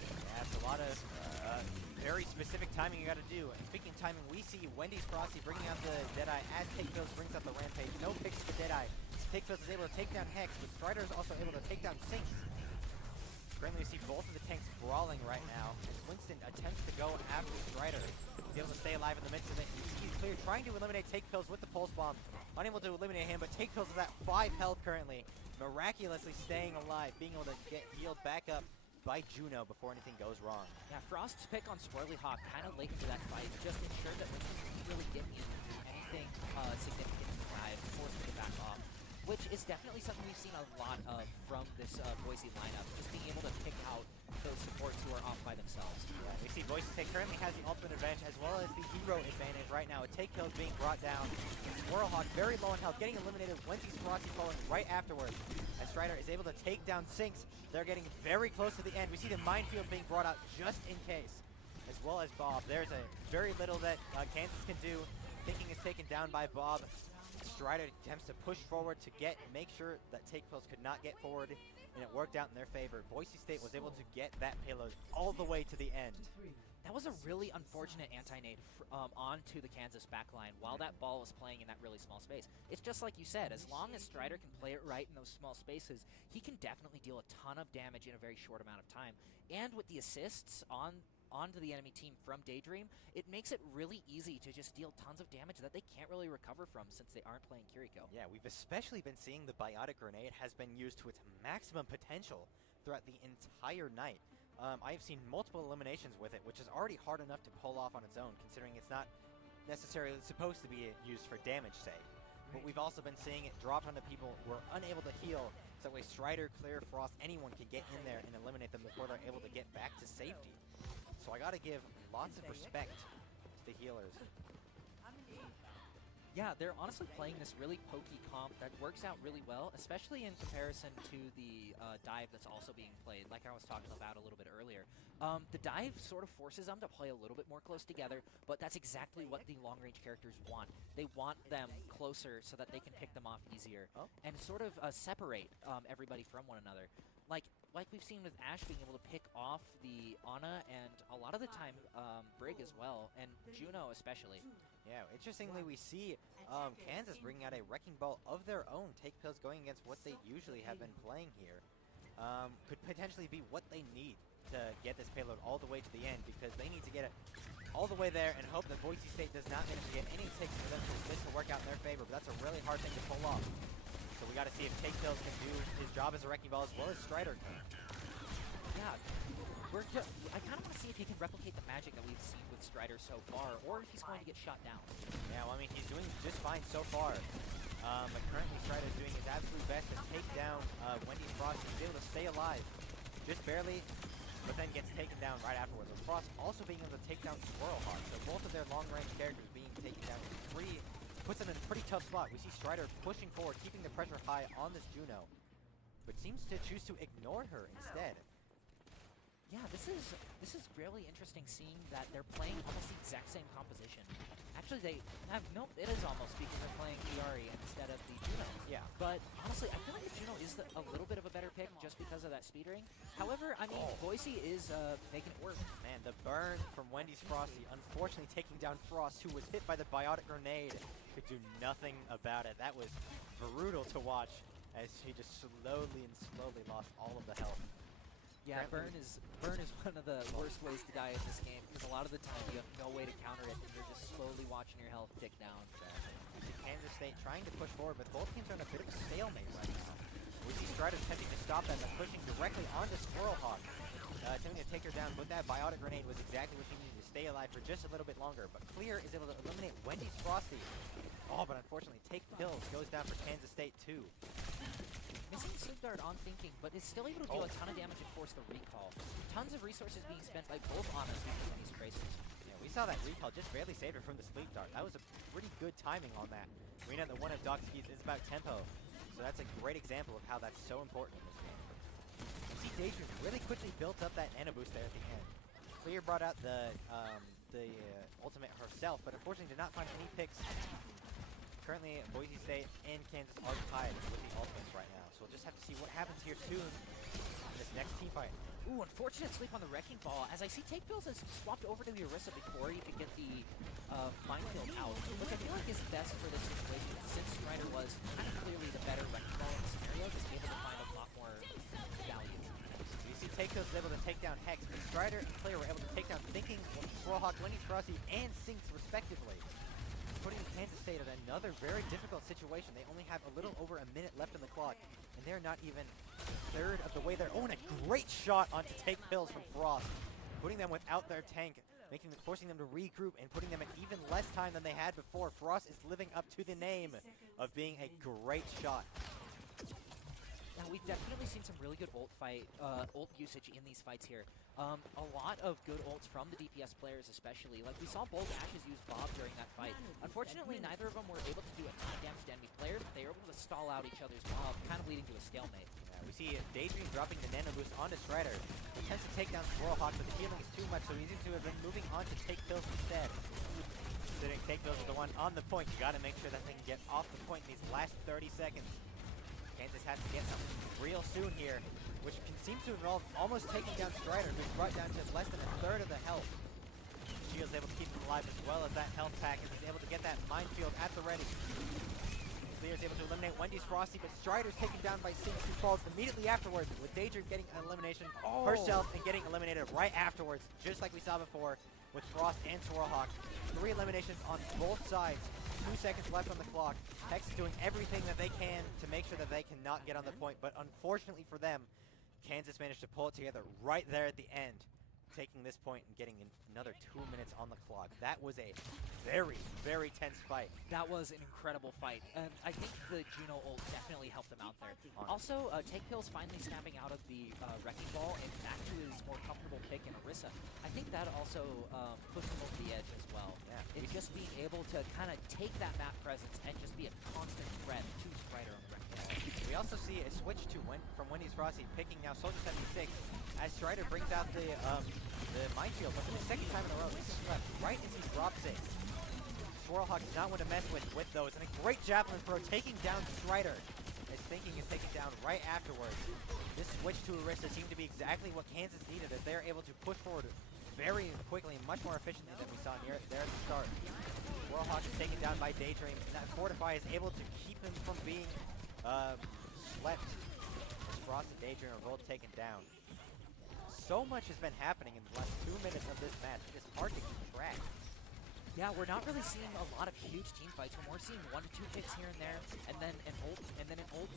Yeah, it's a lot of very specific timing you got to do. And speaking of timing, we see Wendy's Frosty bringing out the Deadeye as Take Pills brings out the Rampage. No picks to the Deadeye. Take Pills is able to take down Hex, but Strider is also able to take down Sinks. Currently, we see both of the tanks brawling right now as Winston attempts to go after Strider. He's able to stay alive in the midst of it. He's Clear trying to eliminate Take Pills with the Pulse Bomb. Unable to eliminate him, but Take Pills is at 5 health currently. Miraculously staying alive, being able to get healed back up by Juno before anything goes wrong. Yeah, Frost's pick on Swirlyhawk kind of late into that fight just ensured that Winston didn't really get anything significant in the dive, forced him to back off, which is definitely something we've seen a lot of from this Boise lineup, just being able to pick out those supports who are off by themselves. Yeah, we see Boise State currently has the ultimate advantage as well as the hero advantage right now. A Take Pills being brought down. Swirlhawk very low in health, getting eliminated. Wendy's Frosty following right afterwards. And Strider is able to take down Sinks. They're getting very close to the end. We see the minefield being brought out just in case, as well as Bob. There's a very little that Kansas can do. Thinking is taken down by Bob. Strider attempts to push forward to make sure that Take Pills could not get forward, and it worked out in their favor. Boise State was able to get that payload all the way to the end. That was a really unfortunate anti-nade onto the Kansas backline while that ball was playing in that really small space. It's just like you said, as long as Strider can play it right in those small spaces, he can definitely deal a ton of damage in a very short amount of time. And with the assists onto the enemy team from Daydream, it makes it really easy to just deal tons of damage that they can't really recover from since they aren't playing Kiriko. Yeah, we've especially been seeing the Biotic Grenade has been used to its maximum potential throughout the entire night. I've seen multiple eliminations with it, which is already hard enough to pull off on its own, considering it's not necessarily supposed to be used for damage sake. But we've also been seeing it drop onto people who are unable to heal, so that way Strider, Clear, Frost, anyone can get in there and eliminate them before they're able to get back to safety. So I gotta give lots of respect to the healers. Yeah, they're honestly playing this really pokey comp that works out really well, especially in comparison to the dive that's also being played, like I was talking about a little bit earlier. The dive sort of forces them to play a little bit more close together, but that's exactly what the long-range characters want. They want them closer so that they can pick them off easier and sort of separate everybody from one another. Like we've seen with Ashe being able to pick off the Ana and a lot of the time Brig as well, and Juno especially. Yeah, interestingly, we see Kansas bringing out a Wrecking Ball of their own. Take Pills going against what they usually have been playing here. Could potentially be what they need to get this payload all the way to the end, because they need to get it all the way there and hope that Boise State does not manage to get any takes for them for this to work out in their favor. But that's a really hard thing to pull off. So we got to see if Take Pills can do his job as a Wrecking Ball as well as Strider can. Yeah, I kind of want to see if he can replicate the magic that we've seen with Strider so far, or if he's going to get shot down. Yeah, well, I mean, he's doing just fine so far. But currently, Strider's doing his absolute best to take down Wendy Frost. He's able to stay alive, just barely, but then gets taken down right afterwards. With Frost also being able to take down Swirlhawk. So both of their long-range characters being taken down puts them in a pretty tough spot. We see Strider pushing forward, keeping the pressure high on this Juno, but seems to choose to ignore her instead. Yeah, this is really interesting seeing that they're playing almost the exact same composition. Actually, they have it is almost because they're playing Kiari instead of the Juno. Yeah. But honestly, I feel like the Juno is a little bit of a better pick just because of that speed ring. However, I mean, Boise is making it work. Man, the burn from Wendy's Frosty, unfortunately taking down Frost, who was hit by the biotic grenade, could do nothing about it. That was brutal to watch as he just slowly lost all of the health. Yeah, burn is one of the worst ways to die in this game, because a lot of the time you have no way to counter it, and you're just slowly watching your health tick down. We see Kansas State trying to push forward, but both teams are in a bit of a stalemate right now. We see Strider attempting to stop that by pushing directly onto Swirlhawk. Attempting to take her down, but that biotic grenade was exactly what she needed to stay alive for just a little bit longer. But Clear is able to eliminate Wendy's Frosty. Oh, but unfortunately, Take Pills goes down for Kansas State too. Missing Sleep Dart on thinking, but is still able to deal a ton of damage and force the recall. Tons of resources being spent by both Anas because of these tracers. Yeah, we saw that recall just barely saved her from the Sleep Dart. That was a pretty good timing on that. We know that one of Doxy's is about tempo, so that's a great example of how that's so important in this game. You see Daedric really quickly built up that Nano boost there at the end. Clear brought out the ultimate herself, but unfortunately did not find any picks. Currently, Boise State and Kansas are tied with the ultimates right now, so we'll just have to see what happens here soon in this next team fight. Ooh, unfortunate sleep on the Wrecking Ball. As I see, Take Pills has swapped over to the Orisa before he could get the Minefield out, which I feel like is best for this situation, since Strider was kind of clearly the better Wrecking Ball in the scenario, just able to find a lot more value. So you see Take Pills is able to take down Hex, but Strider and Clear were able to take down Thinking, Swirlhawk, Wendy's Frosty, and Sinks respectively, putting Kansas State in another very difficult situation. They only have a little over a minute left on the clock, and they're not even a third of the way there. Oh, and a great shot onto Take Pills from Frost, putting them without their tank, forcing them to regroup and putting them at even less time than they had before. Frost is living up to the name of being a great shot. Now, we've definitely seen some really good ult usage in these fights here. A lot of good ults from the DPS players especially. Like, we saw both Ashes use Bob during that fight. Unfortunately, neither of them were able to do a ton of damage to enemy players, but they were able to stall out each other's Bob, kind of leading to a stalemate. Yeah, we see Daydream dropping the Nano Boost onto Strider. He tends to take down Swirlhawk, but the healing is too much, so he seems to have been moving on to Take Pills instead. Considering Take Pills is the one on the point, you got to make sure that they can get off the point in these last 30 seconds. Kansas has to get something real soon here, which seems to involve almost taking down Strider, who's brought down to less than a third of the health. Shield's able to keep him alive as well as that health pack, and he's able to get that Minefield at the ready. Clear's able to eliminate Wendy's Frosty, but Strider's taken down by Sinks, who falls immediately afterwards, with Daedric getting an elimination herself and getting eliminated right afterwards, just like we saw before with Frost and Swirlhawk. 3 eliminations on both sides. 2 seconds left on the clock. Hex is doing everything that they can to make sure that they cannot get on the point, but unfortunately for them, Kansas managed to pull it together right there at the end. taking this point and getting another 2 minutes on the clock. That was a very, very tense fight. That was an incredible fight. I think the Juno ult definitely helped them out there. Honestly. Also, Take Pills finally snapping out of the Wrecking Ball and back to his more comfortable pick in Orisa. I think that also pushed him over the edge as well. Yeah. It's just being able to kind of take that map presence and just be a constant threat to Strider on the Wrecking Ball. We also see a switch to from Wendy's Frosty, picking now Soldier 76 as Strider brings out the minefield, but for the second time in a row, this is left right as he drops it. Swirlhawk does not want to mess with those, and a great javelin throw taking down Strider. As Thinking is taken down right afterwards. This switch to Orisa seemed to be exactly what Kansas needed, as they're able to push forward very quickly and much more efficiently than we saw there at the start. Swirlhawk is taken down by Daydream, and that Fortify is able to keep him from being slept. As Frost and Daydream are both taken down. So much has been happening in the last 2 minutes of this match. It is hard to keep track. Yeah, we're not really seeing a lot of huge team fights. We're more seeing 1 to 2 picks here and there, and then an ult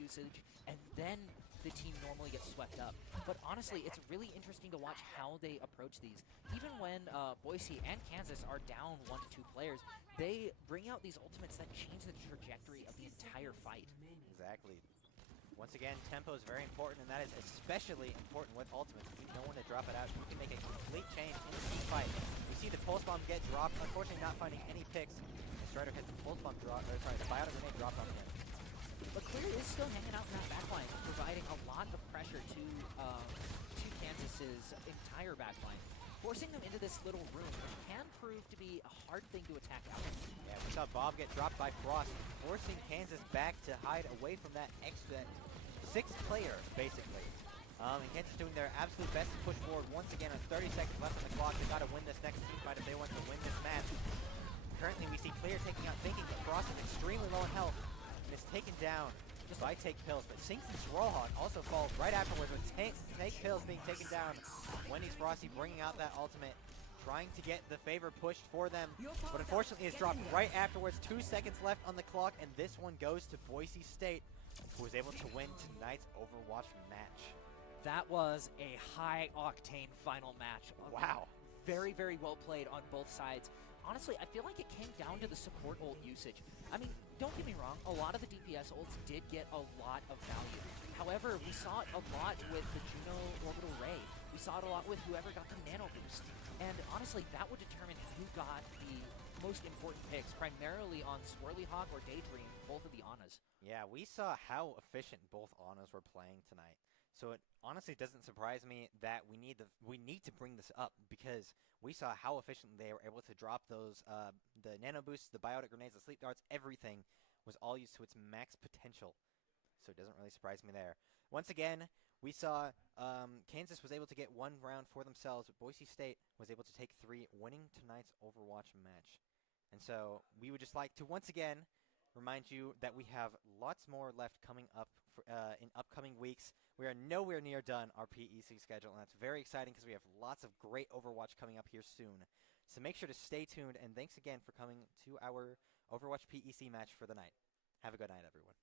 usage, and then the team normally gets swept up. But honestly, it's really interesting to watch how they approach these. Even when Boise and Kansas are down 1 to 2 players, they bring out these ultimates that change the trajectory of the entire fight. Exactly. Once again, tempo is very important, and that is especially important with ultimates. You know when to drop it out. You can make a complete change in the team fight. We see the pulse bomb get dropped, unfortunately not finding any picks. And Strider hits the pulse bomb drop, or sorry, the biotic grenade dropped on him. But Clear is still hanging out in that backline, providing a lot of pressure to Kansas's entire backline, forcing them into this little room, which can prove to be a hard thing to attack out. Yeah, we saw Bob get dropped by Frost, forcing Kansas back to hide away from that sixth player, basically. And Kansas doing their absolute best to push forward once again with 30 seconds left on the clock. They got to win this next team fight if they want to win this match. Currently, we see Clear taking out Thinking, but Frost is extremely low in health and is taken down just by Take Pills. But Sinks and Swirlhawk also falls right afterwards with Take Pills being taken down. Wendy's Frosty bringing out that ultimate, trying to get the favor pushed for them, but unfortunately it's dropped right afterwards. 2 seconds left on the clock, and this one goes to Boise State, who was able to win tonight's Overwatch match. That was a high-octane final match. Wow. Very, very well played on both sides. Honestly, I feel like it came down to the support ult usage. I mean, don't get me wrong, a lot of the DPS ults did get a lot of value. However, we saw it a lot with the Juno Orbital Ray. We saw it a lot with whoever got the Nano Boost. And honestly, that would determine who got the most important picks, primarily on Swirly Hawk or Daydream, both of the Anas. Yeah, we saw how efficient both Anas were playing tonight. So it honestly doesn't surprise me that we need to bring this up, because we saw how efficient they were able to drop those the nano boosts, the biotic grenades, the sleep darts. Everything was all used to its max potential. So it doesn't really surprise me there. Once again, we saw Kansas was able to get 1 round for themselves, but Boise State was able to take 3, winning tonight's Overwatch match. And so we would just like to once again remind you that we have lots more left coming up in upcoming weeks. We are nowhere near done our PEC schedule, and that's very exciting because we have lots of great Overwatch coming up here soon. So make sure to stay tuned, and thanks again for coming to our Overwatch PEC match for the night. Have a good night, everyone.